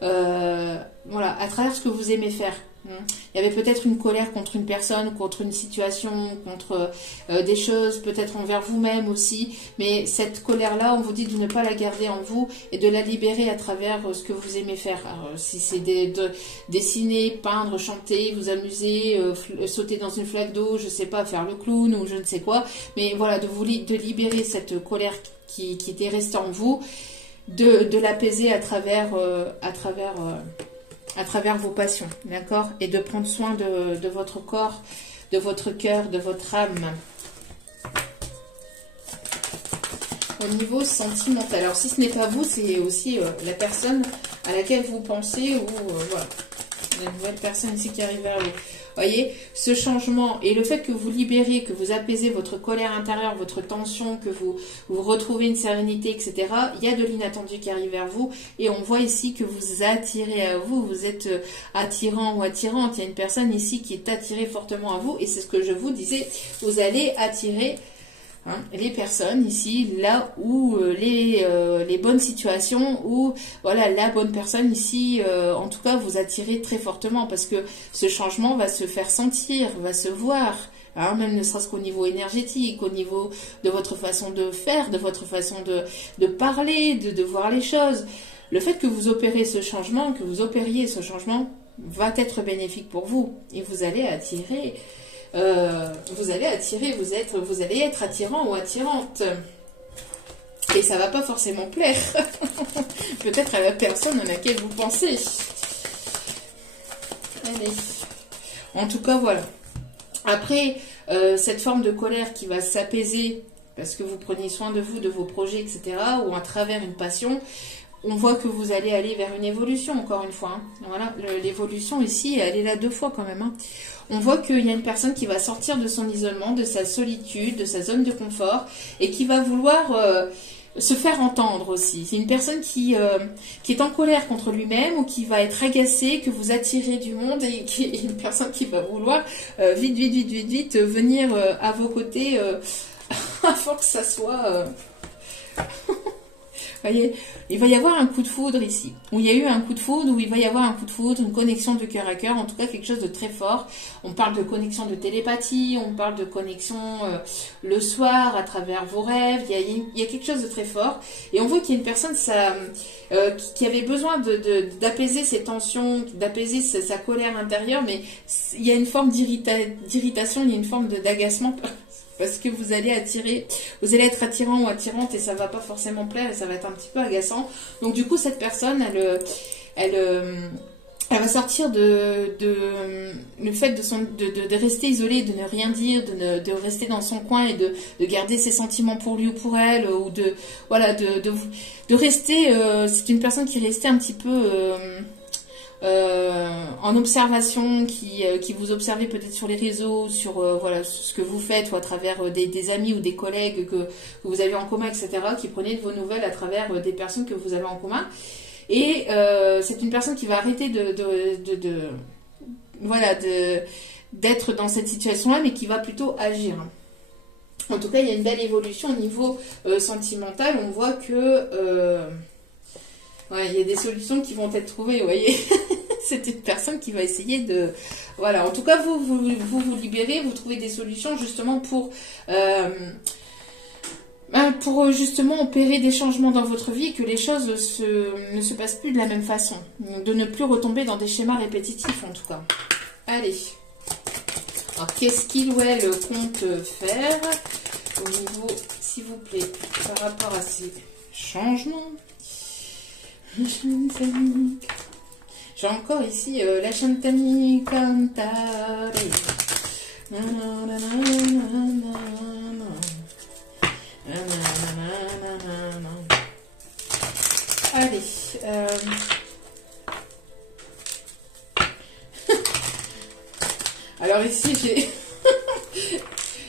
voilà, à travers ce que vous aimez faire. Il y avait peut-être une colère contre une personne, contre une situation, contre des choses, peut-être envers vous-même aussi. Mais cette colère-là, on vous dit de ne pas la garder en vous et de la libérer à travers ce que vous aimez faire. Alors, si c'est de dessiner, peindre, chanter, vous amuser, sauter dans une flaque d'eau, je sais pas, faire le clown ou je ne sais quoi. Mais voilà, de libérer cette colère qui était restée en vous, de l'apaiser à travers vos passions, d'accord? Et de prendre soin de votre corps, de votre cœur, de votre âme. Au niveau sentimental. Alors, si ce n'est pas vous, c'est aussi la personne à laquelle vous pensez ou voilà, une nouvelle personne ici qui arrive vers vous. Voyez, ce changement et le fait que vous libérez, que vous apaisez votre colère intérieure, votre tension, que vous retrouvez une sérénité, etc. Il y a de l'inattendu qui arrive vers vous et on voit ici que vous attirez à vous, vous êtes attirant ou attirante. Il y a une personne ici qui est attirée fortement à vous et c'est ce que je vous disais, vous allez attirer les personnes ici, là où les bonnes situations, où voilà la bonne personne ici, en tout cas vous attirez très fortement parce que ce changement va se faire sentir, va se voir, même ne serait-ce qu'au niveau énergétique, au niveau de votre façon de faire, de votre façon de parler, de voir les choses. Le fait que vous opériez ce changement va être bénéfique pour vous et vous allez attirer vous allez attirer, vous allez être attirant ou attirante. Et ça va pas forcément plaire. Peut-être à la personne à laquelle vous pensez. Allez. En tout cas, voilà. Après, cette forme de colère qui va s'apaiser parce que vous prenez soin de vous, de vos projets, etc. ou à travers une passion, on voit que vous allez aller vers une évolution, encore une fois. Hein. Voilà, l'évolution ici, elle est là 2 fois quand même. Hein. On voit qu'il y a une personne qui va sortir de son isolement, de sa solitude, de sa zone de confort, et qui va vouloir se faire entendre aussi. C'est une personne qui est en colère contre lui-même, ou qui va être agacée, que vous attirez du monde, et qui est une personne qui va vouloir vite venir à vos côtés, afin que ça soit... voyez, il va y avoir un coup de foudre ici, où il y a eu un coup de foudre, où il va y avoir un coup de foudre, une connexion de cœur à cœur, en tout cas quelque chose de très fort. On parle de connexion de télépathie, on parle de connexion le soir à travers vos rêves, il y a quelque chose de très fort. Et on voit qu'il y a une personne qui avait besoin d'apaiser ses tensions, d'apaiser sa colère intérieure, mais il y a une forme d'irritation, il y a une forme d'agacement. Parce que vous allez être attirant ou attirante et ça va pas forcément plaire et ça va être un petit peu agaçant. Donc du coup, cette personne, elle va sortir le fait de rester isolée, de ne rien dire, de rester dans son coin et de garder ses sentiments pour lui ou pour elle, ou de rester. C'est une personne qui est restée un petit peu en observation, qui vous observez peut-être sur les réseaux, sur voilà ce que vous faites, ou à travers des amis ou des collègues que vous avez en commun, etc., qui prenaient de vos nouvelles à travers des personnes que vous avez en commun. Et c'est une personne qui va arrêter d'être dans cette situation-là, mais qui va plutôt agir. En tout cas, il y a une belle évolution au niveau sentimental. On voit que il y a des solutions qui vont être trouvées, vous voyez. C'est une personne qui va essayer de... Voilà, en tout cas, vous libérez, vous trouvez des solutions justement pour justement opérer des changements dans votre vie, que les choses ne se passent plus de la même façon. De ne plus retomber dans des schémas répétitifs, en tout cas. Allez. Alors, qu'est-ce qu'il ou elle compte faire au niveau, s'il vous plaît, par rapport à ces changements? J'ai encore ici la Chantani Cantare. Allez. Alors ici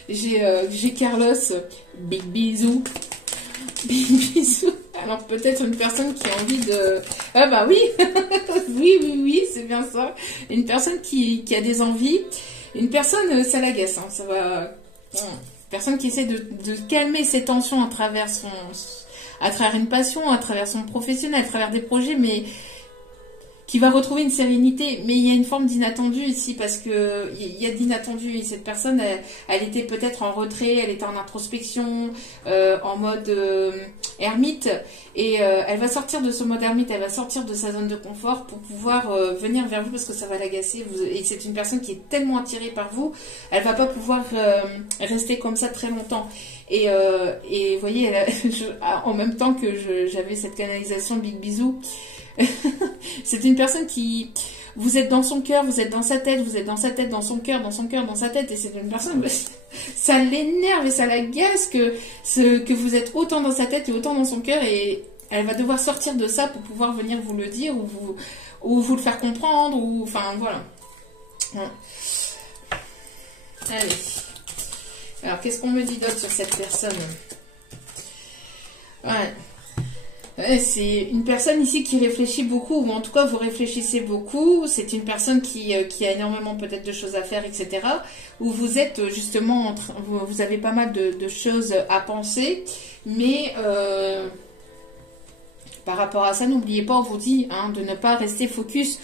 j'ai Carlos. Big bisous. Big bisous. Alors peut-être une personne qui a envie de... Ah bah oui. oui, c'est bien ça. Une personne qui a des envies. Une personne, ça l'agace. Hein, ça va... Une personne qui essaie de calmer ses tensions à travers une passion, à travers son professionnel, à travers des projets, mais qui va retrouver une sérénité. Mais il y a une forme d'inattendu ici, parce que il y a d'inattendu. Et cette personne, elle était peut-être en retrait, elle était en introspection, en mode ermite. Et elle va sortir de ce mode ermite, elle va sortir de sa zone de confort pour pouvoir venir vers vous, parce que ça va l'agacer. Et c'est une personne qui est tellement attirée par vous, elle va pas pouvoir rester comme ça très longtemps. Et vous voyez, en même temps que j'avais cette canalisation Big Bisou, c'est une personne qui... Vous êtes dans son cœur, vous êtes dans sa tête, vous êtes dans sa tête, dans son cœur, dans son cœur, dans sa tête. Et c'est une personne... Ça l'énerve et ça l'agace que vous êtes autant dans sa tête et autant dans son cœur. Et elle va devoir sortir de ça pour pouvoir venir vous le dire, ou vous le faire comprendre, ou... Enfin, voilà. Allez. Alors, qu'est-ce qu'on me dit d'autre sur cette personne? C'est une personne ici qui réfléchit beaucoup, ou en tout cas vous réfléchissez beaucoup. C'est une personne qui a énormément peut-être de choses à faire, etc. Où vous êtes justement, vous avez pas mal de choses à penser, mais par rapport à ça, n'oubliez pas, on vous dit de ne pas rester focus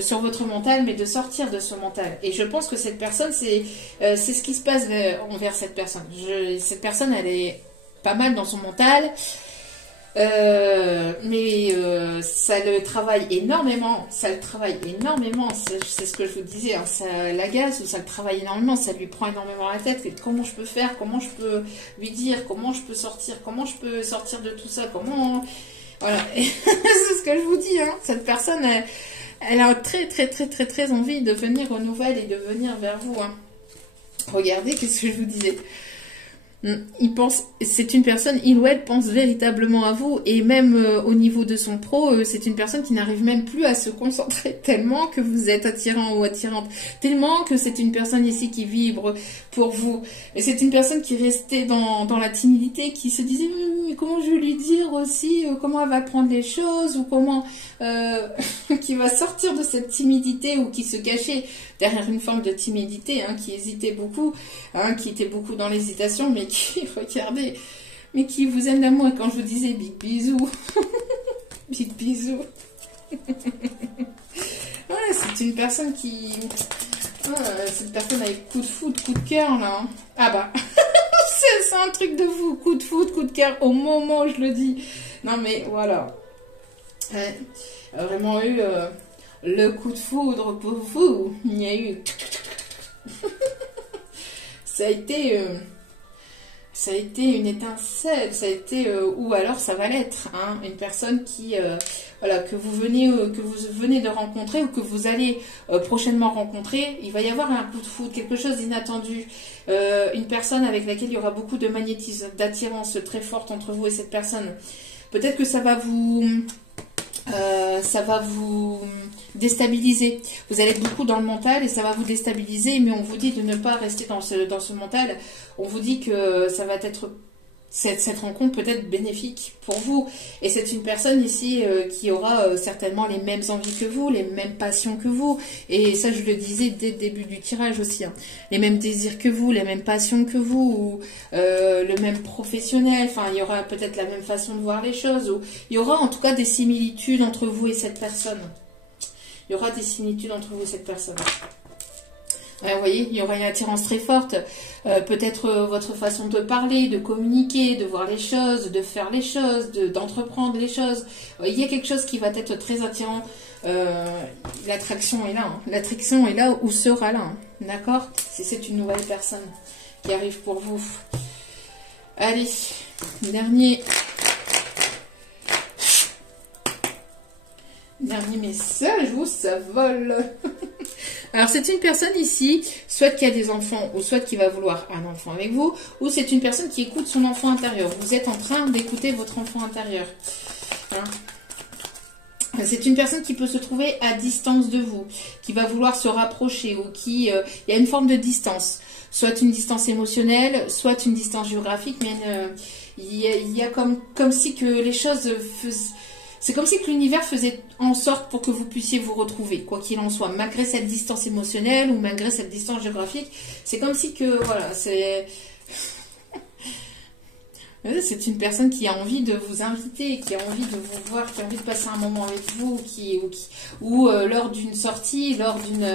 sur votre mental, mais de sortir de ce mental. Et je pense que cette personne, c'est ce qui se passe envers cette personne. Cette personne, elle est pas mal dans son mental. Ça le travaille énormément, c'est ce que je vous disais, hein, ça l'agace ou ça le travaille énormément, ça lui prend énormément la tête. Comment je peux faire, comment je peux lui dire, comment je peux sortir de tout ça, comment... Voilà, c'est ce que je vous dis, hein. Cette personne, elle a très envie de venir aux nouvelles et de venir vers vous, hein. Regardez, qu'est-ce que je vous disais. C'est une personne, il ou elle pense véritablement à vous, et même au niveau de son pro, c'est une personne qui n'arrive même plus à se concentrer tellement que vous êtes attirant ou attirante, tellement que c'est une personne ici qui vibre pour vous. Et c'est une personne qui restait dans la timidité, qui se disait mais comment je vais lui dire aussi, comment elle va prendre les choses, ou comment qui va sortir de cette timidité, ou qui se cachait derrière une forme de timidité, hein, qui hésitait beaucoup, hein, qui était beaucoup dans l'hésitation, mais qui, regardez, mais qui vous aime d'amour. Et quand je vous disais big bisous, big bisous, ouais, c'est une personne qui... cette personne avec coup de foudre, coup de cœur, là. Hein. Ah bah, c'est un truc de fou, coup de foudre, coup de cœur, au moment où je le dis. Non mais, voilà. Ouais, vraiment eu le coup de foudre pour vous. Il y a eu... ça a été une étincelle, ça a été, ou alors ça va l'être, hein, une personne qui, voilà, que vous venez de rencontrer, ou que vous allez prochainement rencontrer. Il va y avoir un coup de foudre, quelque chose d'inattendu, une personne avec laquelle il y aura beaucoup de magnétisme, d'attirance très forte entre vous et cette personne. Peut-être que ça va vous déstabiliser. Vous allez être beaucoup dans le mental et ça va vous déstabiliser, mais on vous dit de ne pas rester dans ce mental. On vous dit que ça va être... Cette rencontre peut être bénéfique pour vous. Et c'est une personne ici qui aura certainement les mêmes envies que vous, les mêmes passions que vous. Et ça, je le disais dès le début du tirage aussi. Hein. Les mêmes désirs que vous, les mêmes passions que vous, ou le même professionnel. Enfin, il y aura peut-être la même façon de voir les choses. Ou il y aura en tout cas des similitudes entre vous et cette personne. Il y aura des similitudes entre vous et cette personne. Vous voyez, il y aura une attirance très forte. Peut-être votre façon de parler, de communiquer, de voir les choses, de faire les choses, d'entreprendre les choses. Il y a quelque chose qui va être très attirant. L'attraction est là. Hein. L'attraction est là ou sera là. Hein. D'accord? Si c'est une nouvelle personne qui arrive pour vous. Allez, dernier message, où ça vole. Alors, c'est une personne ici, soit qui a des enfants, ou soit qui va vouloir un enfant avec vous, ou c'est une personne qui écoute son enfant intérieur. Vous êtes en train d'écouter votre enfant intérieur. Hein? C'est une personne qui peut se trouver à distance de vous, qui va vouloir se rapprocher, ou qui... il y a une forme de distance. Soit une distance émotionnelle, soit une distance géographique, mais il y a comme si que les choses... C'est comme si que l'univers faisait en sorte pour que vous puissiez vous retrouver, quoi qu'il en soit, malgré cette distance émotionnelle ou malgré cette distance géographique. C'est comme si que, voilà, c'est une personne qui a envie de vous inviter, qui a envie de vous voir, qui a envie de passer un moment avec vous, ou lors d'une sortie, lors d'une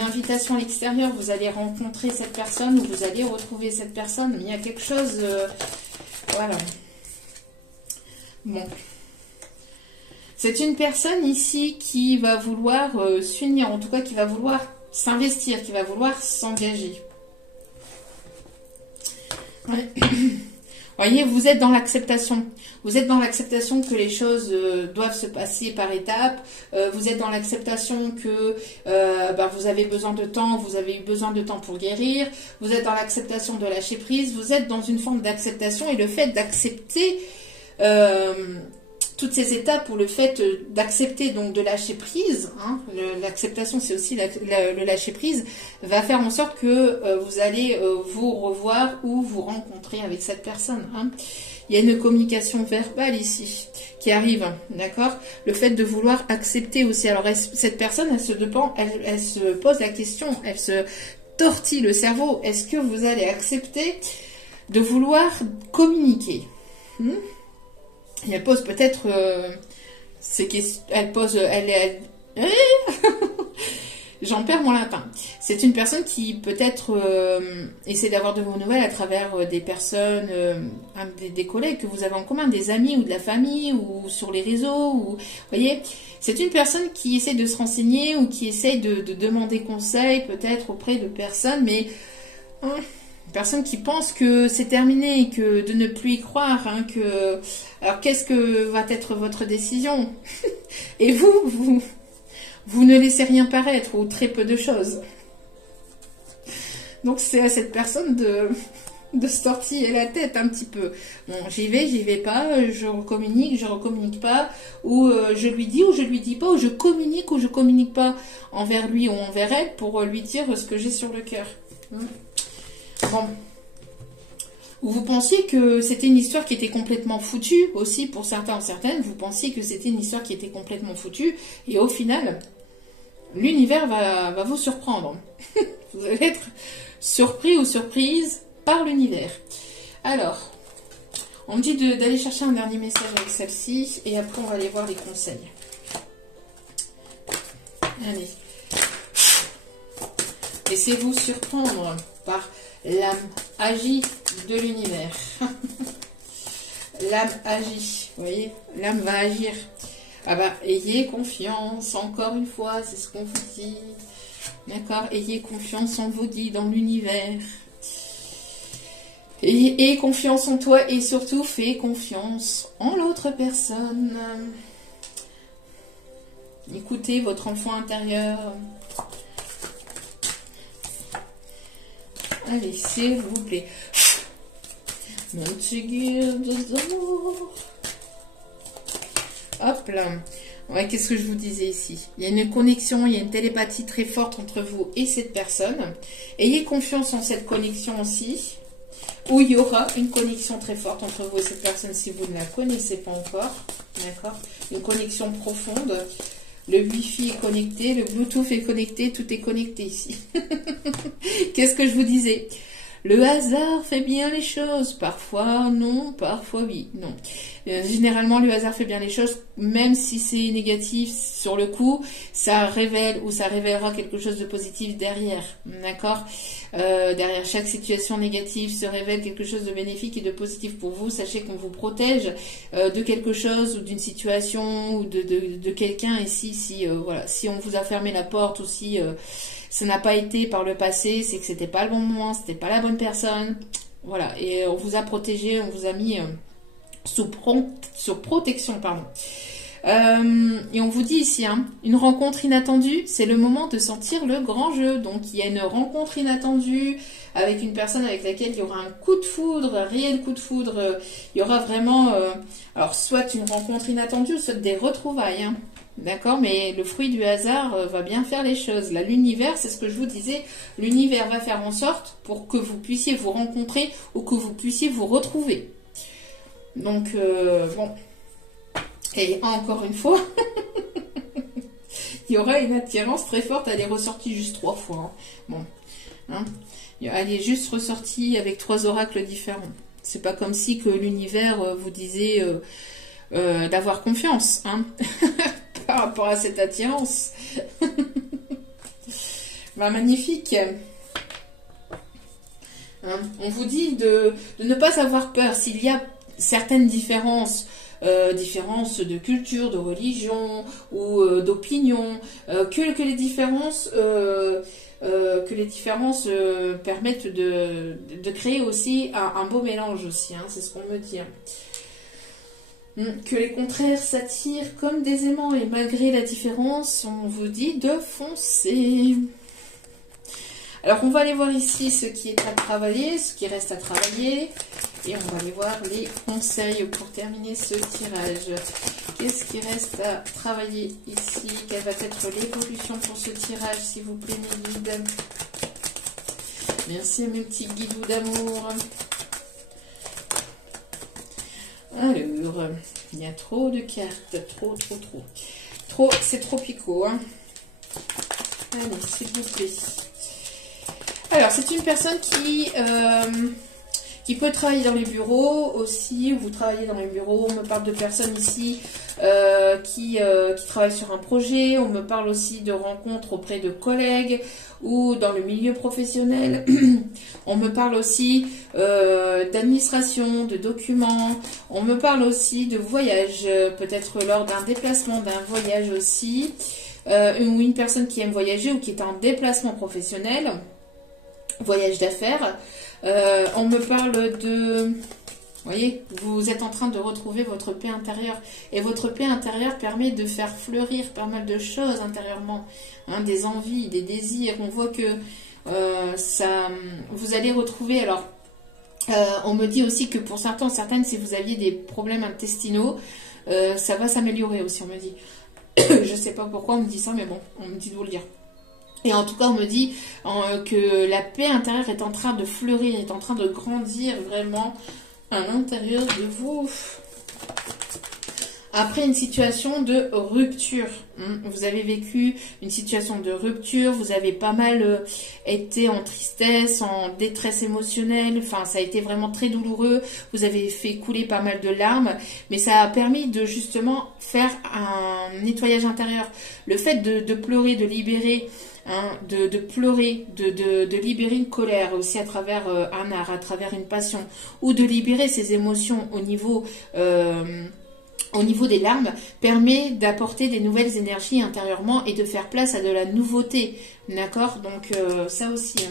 invitation à l'extérieur, vous allez rencontrer cette personne ou vous allez retrouver cette personne. Mais il y a quelque chose, voilà. Bon, c'est une personne ici qui va vouloir s'unir, en tout cas qui va vouloir s'investir, qui va vouloir s'engager. Ouais. Voyez, vous êtes dans l'acceptation. Vous êtes dans l'acceptation que les choses doivent se passer par étapes. Vous êtes dans l'acceptation que vous avez besoin de temps, vous avez eu besoin de temps pour guérir. Vous êtes dans l'acceptation de lâcher prise. Vous êtes dans une forme d'acceptation, et le fait d'accepter toutes ces étapes, ou le fait d'accepter, donc de lâcher prise, hein, l'acceptation c'est aussi le lâcher prise, va faire en sorte que vous allez vous revoir ou vous rencontrer avec cette personne. Hein. Il y a une communication verbale ici qui arrive, d'accord? Le fait de vouloir accepter aussi. Alors cette personne, elle se pose la question, elle se tortille le cerveau. Est-ce que vous allez accepter de vouloir communiquer? Et elle pose peut-être ces questions. Elle pose. J'en perds mon lapin. C'est une personne qui peut-être essaie d'avoir de vos nouvelles à travers des personnes, des collègues que vous avez en commun, des amis ou de la famille ou sur les réseaux. Ou, voyez, c'est une personne qui essaie de se renseigner ou qui essaie de demander conseil peut-être auprès de personnes, mais une personne qui pense que c'est terminé, que de ne plus y croire. Alors qu'est-ce que va être votre décision? Et vous ne laissez rien paraître ou très peu de choses. Donc c'est à cette personne de se tortiller la tête un petit peu. Bon, j'y vais pas, je recommunique pas, ou je lui dis ou je lui dis pas, ou je communique pas envers lui ou envers elle pour lui dire ce que j'ai sur le cœur. Bon. Ou vous pensiez que c'était une histoire qui était complètement foutue aussi pour certains ou certaines, vous pensiez que c'était une histoire qui était complètement foutue, et au final, l'univers va vous surprendre. Vous allez être surpris ou surprise par l'univers. Alors, on me dit d'aller chercher un dernier message avec celle-ci, et après on va aller voir les conseils. Allez. Laissez-vous surprendre par l'âme agie de l'univers. L'âme agit, vous voyez, l'âme va agir. Ah bah, ayez confiance, encore une fois, c'est ce qu'on vous dit. D'accord? Ayez confiance, on vous dit, dans l'univers. Ayez confiance en toi et surtout, fais confiance en l'autre personne. Écoutez votre enfant intérieur. Allez, s'il vous plaît. Mon petit guide d'amour. Hop là. Ouais, qu'est-ce que je vous disais ici? Il y a une connexion, il y a une télépathie très forte entre vous et cette personne. Ayez confiance en cette connexion aussi. Ou il y aura une connexion très forte entre vous et cette personne si vous ne la connaissez pas encore. D'accord? Une connexion profonde. Le Wi-Fi est connecté, le Bluetooth est connecté, tout est connecté ici. Qu'est-ce que je vous disais? Le hasard fait bien les choses. Parfois non, parfois oui. Non. Généralement, le hasard fait bien les choses, même si c'est négatif sur le coup, ça révèle ou ça révélera quelque chose de positif derrière. D'accord? Derrière chaque situation négative se révèle quelque chose de bénéfique et de positif pour vous. Sachez qu'on vous protège de quelque chose ou d'une situation ou de quelqu'un. Et voilà, si on vous a fermé la porte ou si ça n'a pas été par le passé, c'est que c'était pas le bon moment, c'était pas la bonne personne. Voilà, et on vous a protégé, on vous a mis sur protection, pardon. Et on vous dit ici, une rencontre inattendue, c'est le moment de sentir le grand jeu. Donc il y a une rencontre inattendue avec une personne avec laquelle il y aura un coup de foudre, un réel coup de foudre. Il y aura vraiment, alors soit une rencontre inattendue, soit des retrouvailles. D'accord, mais le fruit du hasard va bien faire les choses. Là, l'univers, c'est ce que je vous disais, l'univers va faire en sorte pour que vous puissiez vous rencontrer ou que vous puissiez vous retrouver. Donc, bon. Et encore une fois, il y aura une attirance très forte. Elle est ressortie juste 3 fois. Bon. Elle est juste ressortie avec 3 oracles différents. C'est pas comme si que l'univers vous disait d'avoir confiance, par rapport à cette attirance. Bah, magnifique. On vous dit de ne pas avoir peur. S'il y a certaines différences, de culture, de religion ou d'opinion, que les différences permettent de créer aussi un beau mélange aussi. C'est ce qu'on me dit. Que les contraires s'attirent comme des aimants et malgré la différence, on vous dit de foncer. Alors on va aller voir ici ce qui est à travailler, ce qui reste à travailler, et on va aller voir les conseils pour terminer ce tirage. Qu'est-ce qui reste à travailler ici? Quelle va être l'évolution pour ce tirage, s'il vous plaît, mes guides? Merci à mes petits guidous d'amour. Alors, il y a trop de cartes, trop, c'est trop picot, Allez, s'il vous plaît. Alors, c'est une personne qui peut travailler dans les bureaux aussi. Vous travaillez dans les bureaux, on me parle de personnes ici qui travaillent sur un projet. On me parle aussi de rencontres auprès de collègues ou dans le milieu professionnel. On me parle aussi d'administration, de documents. On me parle aussi de voyage, peut-être lors d'un déplacement, d'un voyage aussi. Ou une personne qui aime voyager ou qui est en déplacement professionnel, voyage d'affaires. On me parle de... Vous voyez, vous êtes en train de retrouver votre paix intérieure. Et votre paix intérieure permet de faire fleurir pas mal de choses intérieurement. Hein, des envies, des désirs. On voit que vous allez retrouver... Alors, on me dit aussi que pour certaines, si vous aviez des problèmes intestinaux, ça va s'améliorer aussi, on me dit. Je sais pas pourquoi on me dit ça, mais bon, on me dit de vous le dire. Et en tout cas, on me dit que la paix intérieure est en train de fleurir, est en train de grandir vraiment à l'intérieur de vous. Après une situation de rupture, vous avez vécu une situation de rupture, vous avez pas mal été en tristesse, en détresse émotionnelle, enfin ça a été vraiment très douloureux, vous avez fait couler pas mal de larmes, mais ça a permis de justement faire un nettoyage intérieur. Le fait de pleurer, de libérer, de pleurer, de libérer une colère aussi à travers un art, à travers une passion, ou de libérer ses émotions au niveau des larmes, permet d'apporter des nouvelles énergies intérieurement et de faire place à de la nouveauté. D'accord? Donc ça aussi.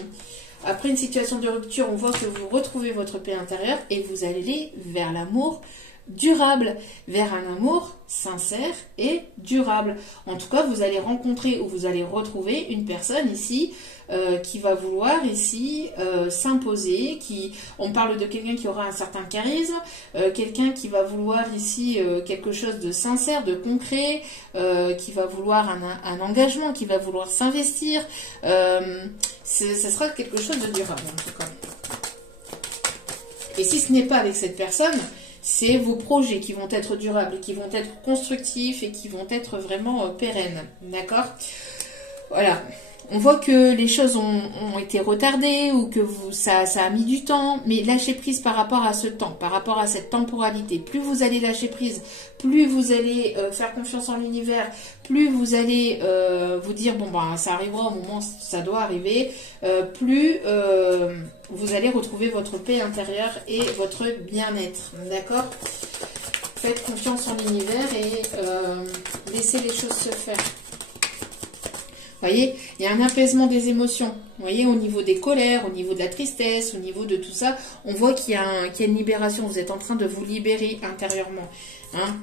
Après une situation de rupture, on voit que vous retrouvez votre paix intérieure et vous allez vers l'amour durable, vers un amour sincère et durable. En tout cas, vous allez rencontrer ou vous allez retrouver une personne ici qui va vouloir ici s'imposer, on parle de quelqu'un qui aura un certain charisme, quelqu'un qui va vouloir ici quelque chose de sincère, de concret, qui va vouloir un engagement, qui va vouloir s'investir. Ce sera quelque chose de durable en tout cas. Et si ce n'est pas avec cette personne, c'est vos projets qui vont être durables, qui vont être constructifs et qui vont être vraiment pérennes. D'accord? Voilà. On voit que les choses ont été retardées ou que ça a mis du temps, mais lâchez prise par rapport à ce temps, par rapport à cette temporalité. Plus vous allez lâcher prise, plus vous allez faire confiance en l'univers, plus vous allez vous dire bon ben ça arrivera au moment où ça doit arriver, plus vous allez retrouver votre paix intérieure et votre bien-être. D'accord? Faites confiance en l'univers et laissez les choses se faire. Vous voyez, il y a un apaisement des émotions. Vous voyez, au niveau des colères, au niveau de la tristesse, au niveau de tout ça, on voit qu'il y a une libération. Vous êtes en train de vous libérer intérieurement. Hein?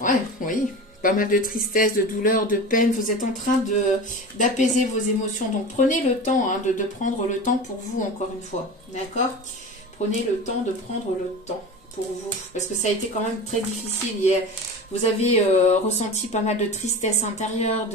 Ouais, oui, pas mal de tristesse, de douleur, de peine. Vous êtes en train d'apaiser vos émotions. Donc prenez le temps de prendre le temps pour vous, encore une fois. D'accord? Prenez le temps de prendre le temps pour vous. Parce que ça a été quand même très difficile hier. Vous avez ressenti pas mal de tristesse intérieure,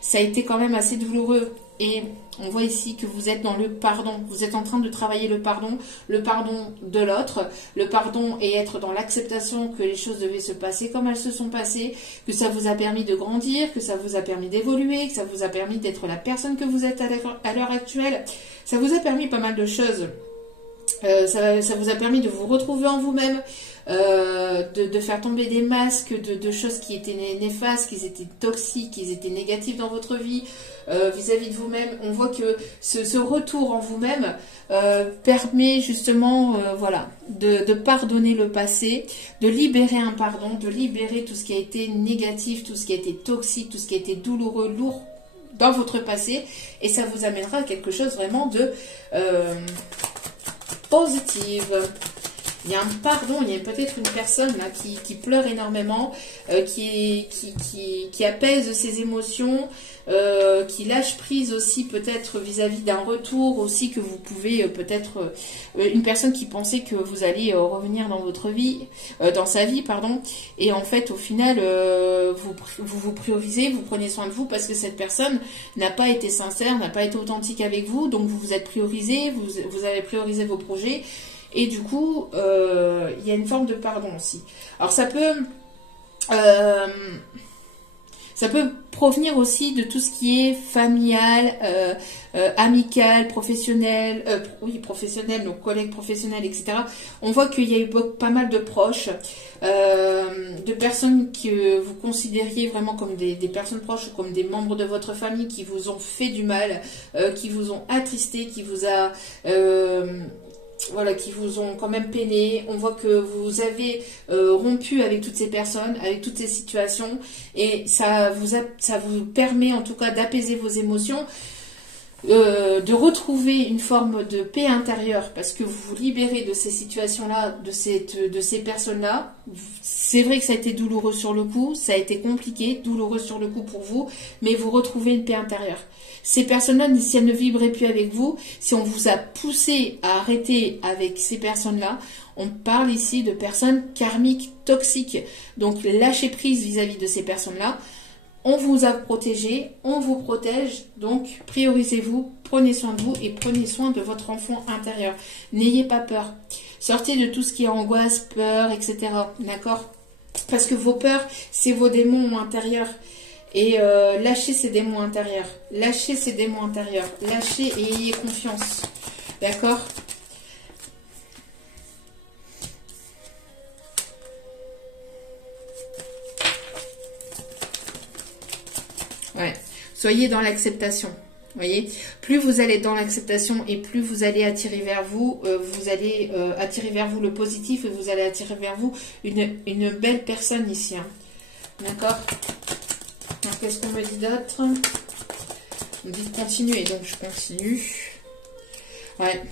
ça a été quand même assez douloureux. Et on voit ici que vous êtes dans le pardon. Vous êtes en train de travailler le pardon de l'autre, le pardon et être dans l'acceptation que les choses devaient se passer comme elles se sont passées, que ça vous a permis de grandir, que ça vous a permis d'évoluer, que ça vous a permis d'être la personne que vous êtes à l'heure actuelle. Ça vous a permis pas mal de choses. Ça vous a permis de vous retrouver en vous-même, de faire tomber des masques de choses qui étaient néfastes, qui étaient toxiques, qui étaient négatives dans votre vie vis-à-vis de vous-même. On voit que ce retour en vous-même permet justement voilà, de pardonner le passé, de libérer un pardon, de libérer tout ce qui a été négatif, tout ce qui a été toxique, tout ce qui a été douloureux, lourd dans votre passé, et ça vous amènera à quelque chose vraiment de positive. Il y a un pardon, il y a peut-être une personne là qui pleure énormément, qui apaise ses émotions, qui lâche prise aussi peut-être vis-à-vis d'un retour aussi que vous pouvez peut-être, une personne qui pensait que vous alliez revenir dans votre vie, dans sa vie, pardon, et en fait au final vous priorisez, vous prenez soin de vous parce que cette personne n'a pas été sincère, n'a pas été authentique avec vous, donc vous vous êtes priorisé, vous avez priorisé vos projets. Et du coup, il y a une forme de pardon aussi. Alors ça peut... Ça peut provenir aussi de tout ce qui est familial, amical, professionnel, oui, professionnel, donc collègues professionnels, etc. On voit qu'il y a eu pas mal de proches, de personnes que vous considériez vraiment comme des personnes proches ou comme des membres de votre famille qui vous ont fait du mal, qui vous ont attristé, qui vous a... voilà, qui vous ont quand même peiné. On voit que vous avez rompu avec toutes ces personnes, avec toutes ces situations, et ça vous permet en tout cas d'apaiser vos émotions, de retrouver une forme de paix intérieure, parce que vous vous libérez de ces situations-là, de ces personnes-là. C'est vrai que ça a été douloureux sur le coup, ça a été compliqué, douloureux sur le coup pour vous, mais vous retrouvez une paix intérieure. Ces personnes-là, si elles ne vibraient plus avec vous, si on vous a poussé à arrêter avec ces personnes-là, on parle ici de personnes karmiques toxiques. Donc lâchez prise vis-à-vis de ces personnes-là. On vous a protégé, on vous protège, donc priorisez-vous, prenez soin de vous et prenez soin de votre enfant intérieur. N'ayez pas peur. Sortez de tout ce qui est angoisse, peur, etc. D'accord? Parce que vos peurs, c'est vos démons intérieurs. Et lâchez ces démons intérieurs. Lâchez ces démons intérieurs. Lâchez et ayez confiance. D'accord? Ouais. Soyez dans l'acceptation. Voyez, plus vous allez dans l'acceptation et plus vous allez attirer vers vous, attirer vers vous le positif et vous allez attirer vers vous une belle personne ici. Hein. D'accord? Qu'est-ce qu'on me dit d'autre? On me dit de continuer, donc je continue. Ouais.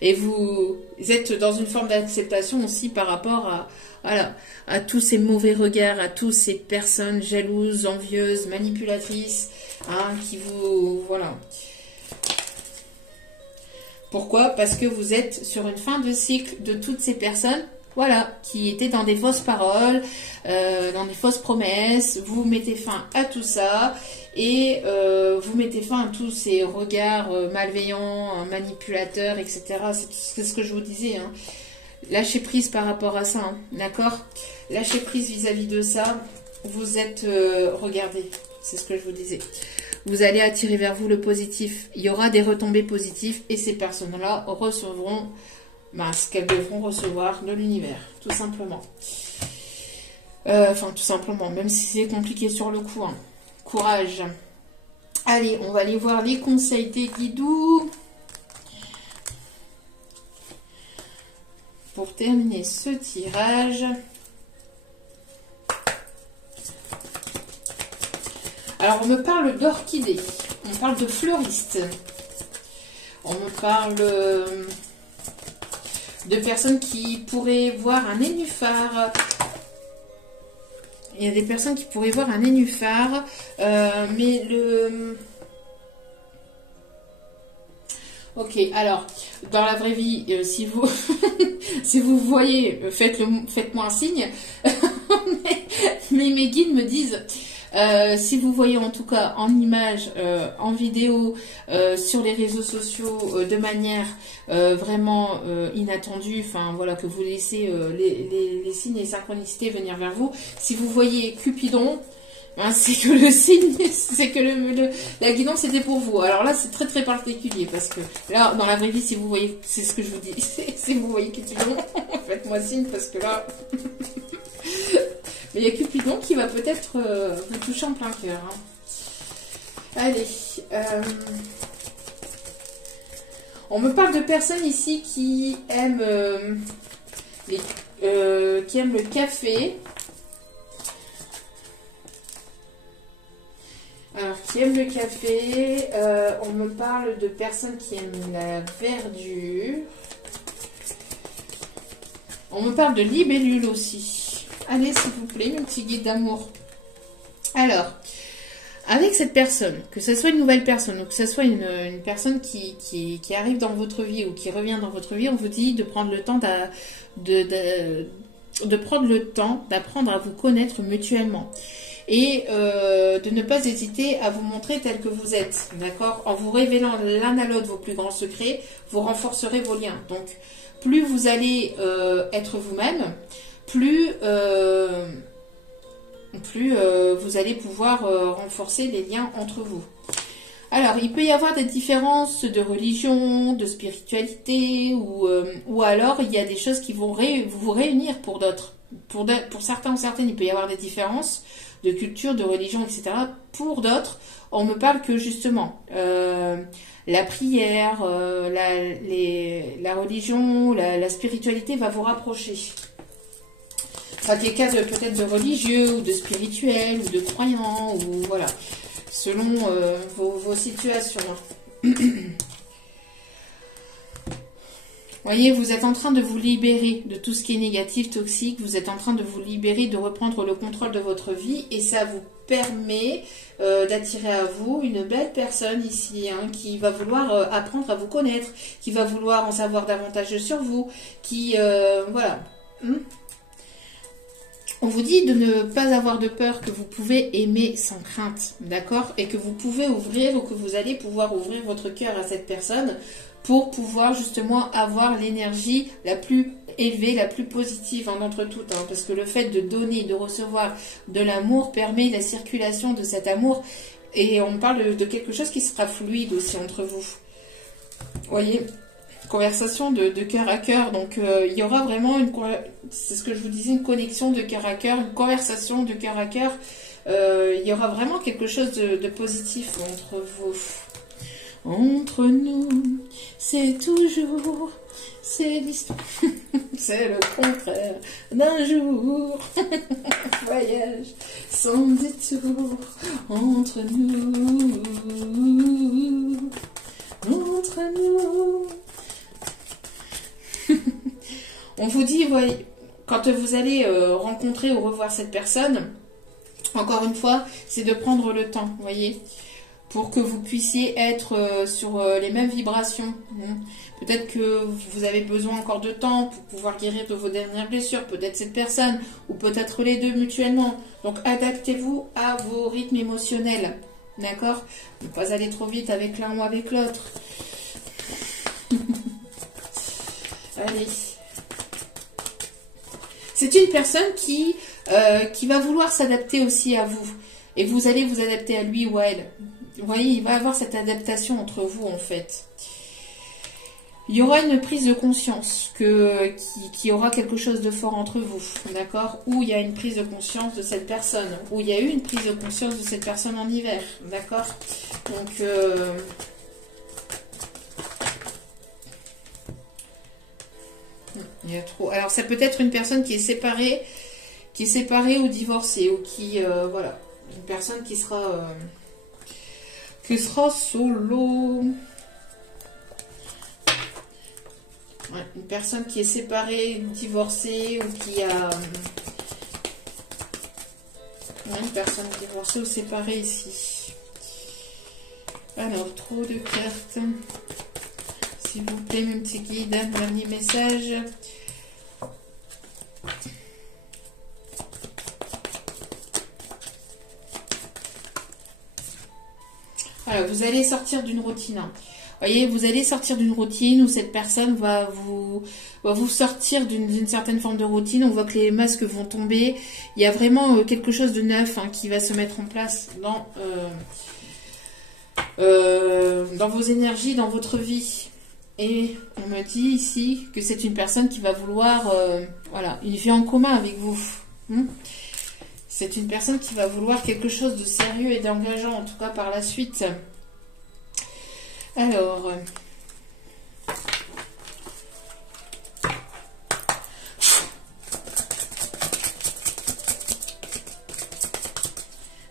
Et vous êtes dans une forme d'acceptation aussi par rapport à, voilà, à tous ces mauvais regards, à toutes ces personnes jalouses, envieuses, manipulatrices, hein, qui vous... Voilà. Pourquoi? Parce que vous êtes sur une fin de cycle de toutes ces personnes, voilà, qui étaient dans des fausses paroles, dans des fausses promesses. Vous mettez fin à tout ça et vous mettez fin à tous ces regards malveillants, manipulateurs, etc. C'est ce que je vous disais. Hein. Lâchez prise par rapport à ça, hein, d'accord? Lâchez prise vis-à-vis de ça. Vous êtes, regardez, c'est ce que je vous disais. Vous allez attirer vers vous le positif. Il y aura des retombées positives et ces personnes-là recevront ce qu'elles devront recevoir de l'univers, tout simplement. Enfin, tout simplement, même si c'est compliqué sur le coup. Hein. Courage. Allez, on va aller voir les conseils des guidous. Pour terminer ce tirage. Alors, on me parle d'orchidées. On parle de fleuristes. On me parle... de personnes qui pourraient voir un nénuphar. Il y a des personnes qui pourraient voir un nénuphar, mais le... Ok, alors, dans la vraie vie, si vous si vous voyez, faites-moi un signe. mais mes guides me disent... si vous voyez en tout cas en image, en vidéo, sur les réseaux sociaux, de manière vraiment inattendue, enfin voilà, que vous laissez les signes et les synchronicités venir vers vous, si vous voyez Cupidon, hein, c'est que le signe, c'est que la guidance était pour vous. Alors là, c'est très très particulier parce que là, dans la vraie vie, si vous voyez, c'est ce que je vous dis, si vous voyez Cupidon, faites-moi signe parce que là... Mais il y a Cupidon qui va peut-être vous toucher en plein cœur. Hein. Allez. On me parle de personnes ici qui aiment, qui aiment le café. Alors, qui aiment le café. On me parle de personnes qui aiment la verdure. On me parle de libellules aussi. Allez, s'il vous plaît, mon petit guide d'amour. Alors, avec cette personne, que ce soit une nouvelle personne ou que ce soit une personne qui arrive dans votre vie ou qui revient dans votre vie, on vous dit de prendre le temps d'apprendre à vous connaître mutuellement. Et de ne pas hésiter à vous montrer tel que vous êtes, d'accord? En vous révélant l'un à l'autre vos plus grands secrets, vous renforcerez vos liens. Donc, plus vous allez être vous-même, plus plus vous allez pouvoir renforcer les liens entre vous. Alors, il peut y avoir des différences de religion, de spiritualité, ou alors il y a des choses qui vont vous réunir pour d'autres. Pour certains ou certaines, il peut y avoir des différences de culture, de religion, etc. Pour d'autres, on me parle que justement, la prière, la religion, la spiritualité va vous rapprocher. Enfin, quelqu'un peut-être de religieux, ou de spirituel, ou de croyant, ou voilà, selon vos situations. Voyez, vous êtes en train de vous libérer de tout ce qui est négatif, toxique. Vous êtes en train de vous libérer, de reprendre le contrôle de votre vie. Et ça vous permet d'attirer à vous une belle personne ici, hein, qui va vouloir apprendre à vous connaître, qui va vouloir en savoir davantage sur vous, qui, voilà. On vous dit de ne pas avoir de peur, que vous pouvez aimer sans crainte, d'accord? Et que vous pouvez ouvrir, ou que vous allez pouvoir ouvrir votre cœur à cette personne pour pouvoir justement avoir l'énergie la plus élevée, la plus positive d'entre toutes. Hein, parce que le fait de donner, de recevoir de l'amour permet la circulation de cet amour. Et on parle de quelque chose qui sera fluide aussi entre vous. Voyez, conversation de cœur à cœur. Donc, il y aura vraiment c'est ce que je vous disais, une connexion de cœur à cœur, une conversation de cœur à cœur. Il y aura vraiment quelque chose de positif entre vous. Entre nous, c'est toujours, c'est l'histoire, c'est le contraire d'un jour, voyage sans détour, entre nous, entre nous. On vous dit, voyez, quand vous allez rencontrer ou revoir cette personne, encore une fois, c'est de prendre le temps, voyez, pour que vous puissiez être sur les mêmes vibrations. Peut-être que vous avez besoin encore de temps pour pouvoir guérir de vos dernières blessures, peut-être cette personne, ou peut-être les deux mutuellement. Donc adaptez-vous à vos rythmes émotionnels, d'accord? Ne pas aller trop vite avec l'un ou avec l'autre. Allez. C'est une personne qui va vouloir s'adapter aussi à vous. Et vous allez vous adapter à lui ou à elle. Vous voyez, il va y avoir cette adaptation entre vous, en fait. Il y aura une prise de conscience qui aura quelque chose de fort entre vous, d'accord? Ou il y a une prise de conscience de cette personne. Ou il y a eu une prise de conscience de cette personne en hiver, d'accord? Donc, il y a trop. Alors, ça peut être une personne qui est séparée ou divorcée, ou qui, voilà, une personne qui sera solo. Ouais, une personne qui est séparée, divorcée, ou qui a... Ouais, une personne divorcée ou séparée ici. Alors, trop de cartes. S'il vous plaît, mes petits guides, un dernier message. Alors, vous allez sortir d'une routine. Voyez, vous allez sortir d'une routine où cette personne va vous sortir d'une certaine forme de routine. On voit que les masques vont tomber. Il y a vraiment quelque chose de neuf qui va se mettre en place dans vos énergies, dans votre vie. Et on me dit ici que c'est une personne qui va vouloir voilà, une vie en commun avec vous. C'est une personne qui va vouloir quelque chose de sérieux et d'engageant, en tout cas par la suite. Alors,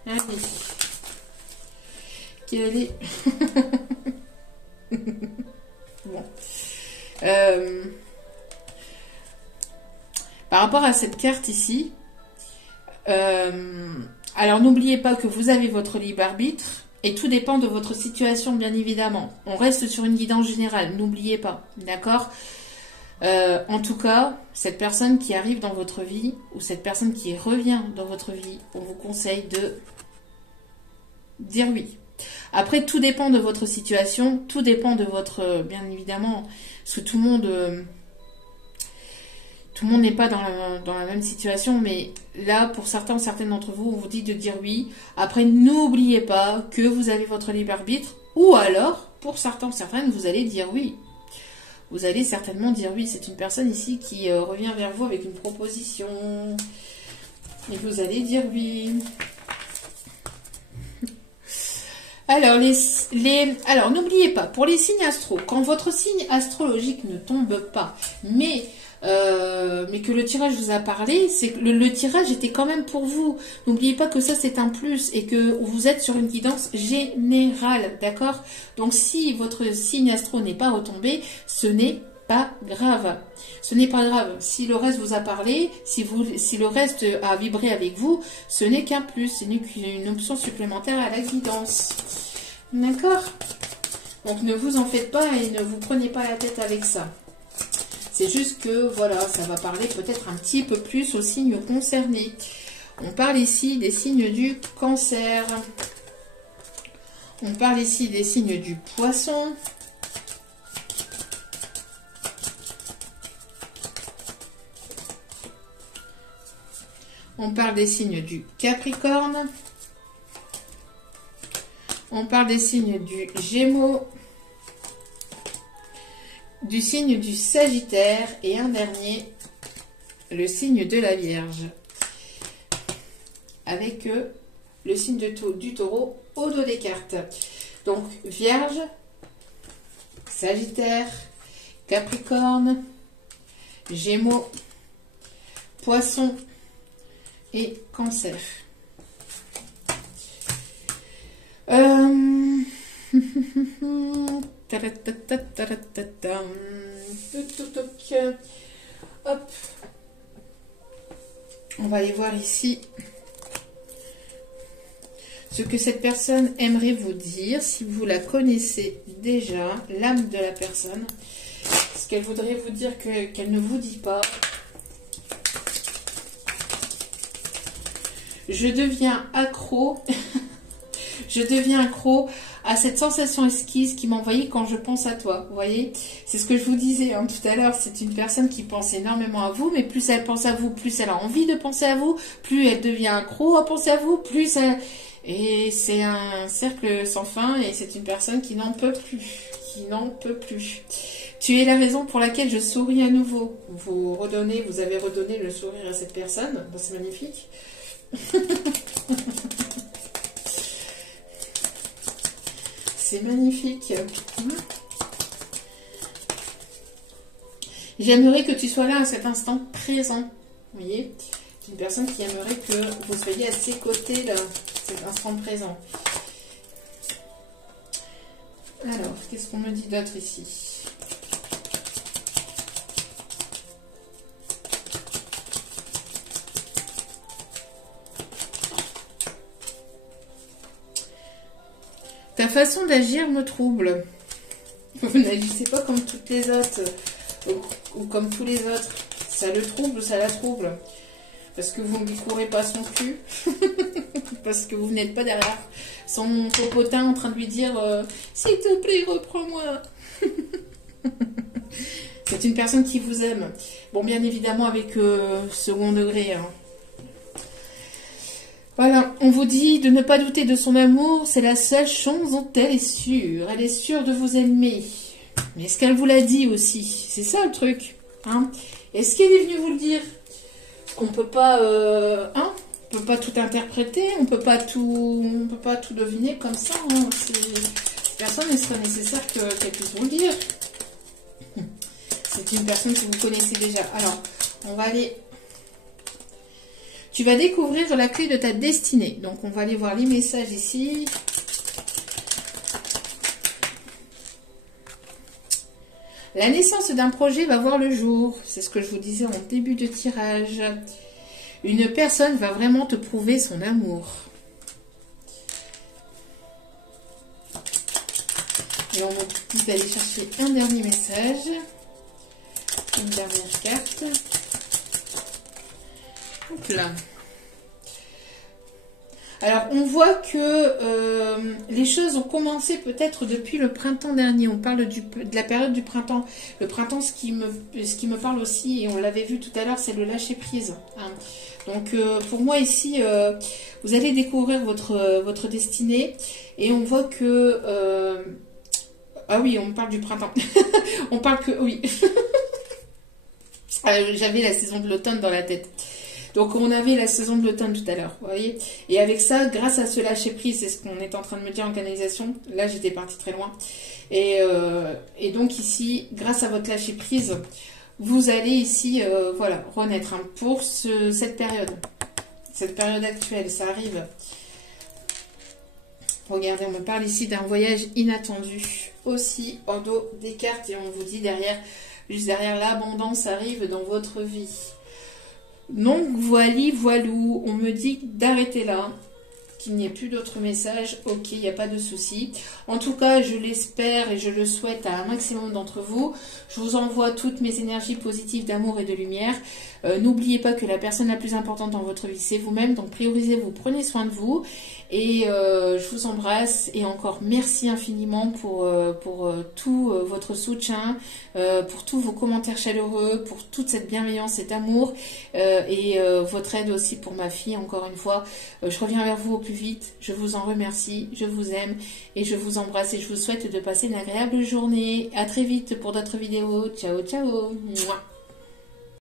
allez, quelle est... Bon. Par rapport à cette carte ici, alors n'oubliez pas que vous avez votre libre arbitre. Et tout dépend de votre situation, bien évidemment. On reste sur une guidance générale, n'oubliez pas, d'accord? En tout cas, cette personne qui arrive dans votre vie, ou cette personne qui revient dans votre vie, on vous conseille de dire oui. Après, tout dépend de votre situation, tout dépend de votre... bien évidemment, parce que tout le tout le monde n'est pas dans la même situation, mais là, pour certains, certaines d'entre vous, on vous dit de dire oui. Après, n'oubliez pas que vous avez votre libre arbitre, ou alors, pour certains, certaines, vous allez dire oui. Vous allez certainement dire oui. C'est une personne ici qui revient vers vous avec une proposition. Et vous allez dire oui. Alors, alors n'oubliez pas, pour les signes astro, quand votre signe astrologique ne tombe pas, mais que le tirage vous a parlé, c'est que le tirage était quand même pour vous. N'oubliez pas que ça c'est un plus et que vous êtes sur une guidance générale, d'accord? Donc si votre signe astro n'est pas retombé, ce n'est pas grave. Ce n'est pas grave. Si le reste vous a parlé, si le reste a vibré avec vous, ce n'est qu'un plus. Ce n'est qu'une option supplémentaire à la guidance. D'accord? Donc ne vous en faites pas et ne vous prenez pas la tête avec ça. C'est juste que, voilà, ça va parler peut-être un petit peu plus aux signes concernés. On parle ici des signes du Cancer. On parle ici des signes du Poisson. On parle des signes du Capricorne. On parle des signes du Gémeaux. Du signe du Sagittaire. Et un dernier, le signe de la Vierge. Avec le signe du Taureau au dos des cartes. Donc, Vierge, Sagittaire, Capricorne, Gémeaux, Poisson et Cancer. Hop. On va aller voir ici ce que cette personne aimerait vous dire, si vous la connaissez déjà, l'âme de la personne, ce qu'elle voudrait vous dire qu'elle ne vous dit pas. Je deviens accro, je deviens accro à cette sensation esquisse qui m'envahit quand je pense à toi. Vous voyez, c'est ce que je vous disais hein, tout à l'heure, c'est une personne qui pense énormément à vous, mais plus elle pense à vous, plus elle a envie de penser à vous, plus elle devient accro à penser à vous, plus elle... Et c'est un cercle sans fin et c'est une personne qui n'en peut plus, Tu es la raison pour laquelle je souris à nouveau. Vous avez redonné le sourire à cette personne, c'est magnifique. C'est magnifique. J'aimerais que tu sois là à cet instant présent. Vous voyez, c'est une personne qui aimerait que vous soyez à ses côtés là, cet instant présent. Alors, qu'est-ce qu'on me dit d'autre ici ? Ta façon d'agir me trouble. Vous n'agissez pas comme toutes les autres, ou comme tous les autres. Ça le trouble ou ça la trouble. Parce que vous ne lui courez pas son cul. Parce que vous n'êtes pas derrière son popotin en train de lui dire « S'il te plaît, reprends-moi ». C'est une personne qui vous aime. Bon, bien évidemment avec second degré, hein. Voilà, on vous dit de ne pas douter de son amour, c'est la seule chose dont elle est sûre. Elle est sûre de vous aimer. Mais est-ce qu'elle vous l'a dit aussi? C'est ça le truc. Hein, est-ce qu'elle est venue vous le dire? On peut pas, on peut pas tout interpréter, on peut pas tout deviner comme ça. Hein. Personne ne serait nécessaire qu'elle puisse vous le dire. C'est une personne que vous connaissez déjà. Alors, on va aller... Tu vas découvrir la clé de ta destinée. Donc, on va aller voir les messages ici. La naissance d'un projet va voir le jour. C'est ce que je vous disais en début de tirage. Une personne va vraiment te prouver son amour. Et on vous dit d'aller chercher un dernier message. Une dernière carte. Hop là. Alors, on voit que les choses ont commencé peut-être depuis le printemps dernier. On parle de la période du printemps. Le printemps, ce qui me parle aussi, et on l'avait vu tout à l'heure, c'est le lâcher-prise. Hein. Donc, pour moi, ici, vous allez découvrir votre destinée. Et on voit que... ah oui, on parle du printemps. On parle que... Oui. J'avais la saison de l'automne dans la tête. Donc on avait la saison de l'automne tout à l'heure, vous voyez. Et avec ça, grâce à ce lâcher prise, c'est ce qu'on est en train de me dire en canalisation. Là, j'étais partie très loin. Et donc ici, grâce à votre lâcher prise, vous allez ici, voilà, renaître hein, pour cette période actuelle. Ça arrive. Regardez, on me parle ici d'un voyage inattendu aussi en dos des cartes et on vous dit derrière, juste derrière, l'abondance arrive dans votre vie. Donc, voilou, on me dit d'arrêter là, qu'il n'y ait plus d'autres messages. Ok, il n'y a pas de souci. En tout cas, je l'espère et je le souhaite à un maximum d'entre vous. Je vous envoie toutes mes énergies positives d'amour et de lumière. N'oubliez pas que la personne la plus importante dans votre vie, c'est vous-même. Donc, priorisez-vous, prenez soin de vous. Et je vous embrasse. Et encore, merci infiniment pour tout votre soutien, pour tous vos commentaires chaleureux, pour toute cette bienveillance, cet amour. Et votre aide aussi pour ma fille, encore une fois. Je reviens vers vous au plus vite. Je vous en remercie. Je vous aime. Et je vous embrasse. Et je vous souhaite de passer une agréable journée. À très vite pour d'autres vidéos. Ciao, ciao. Mouah.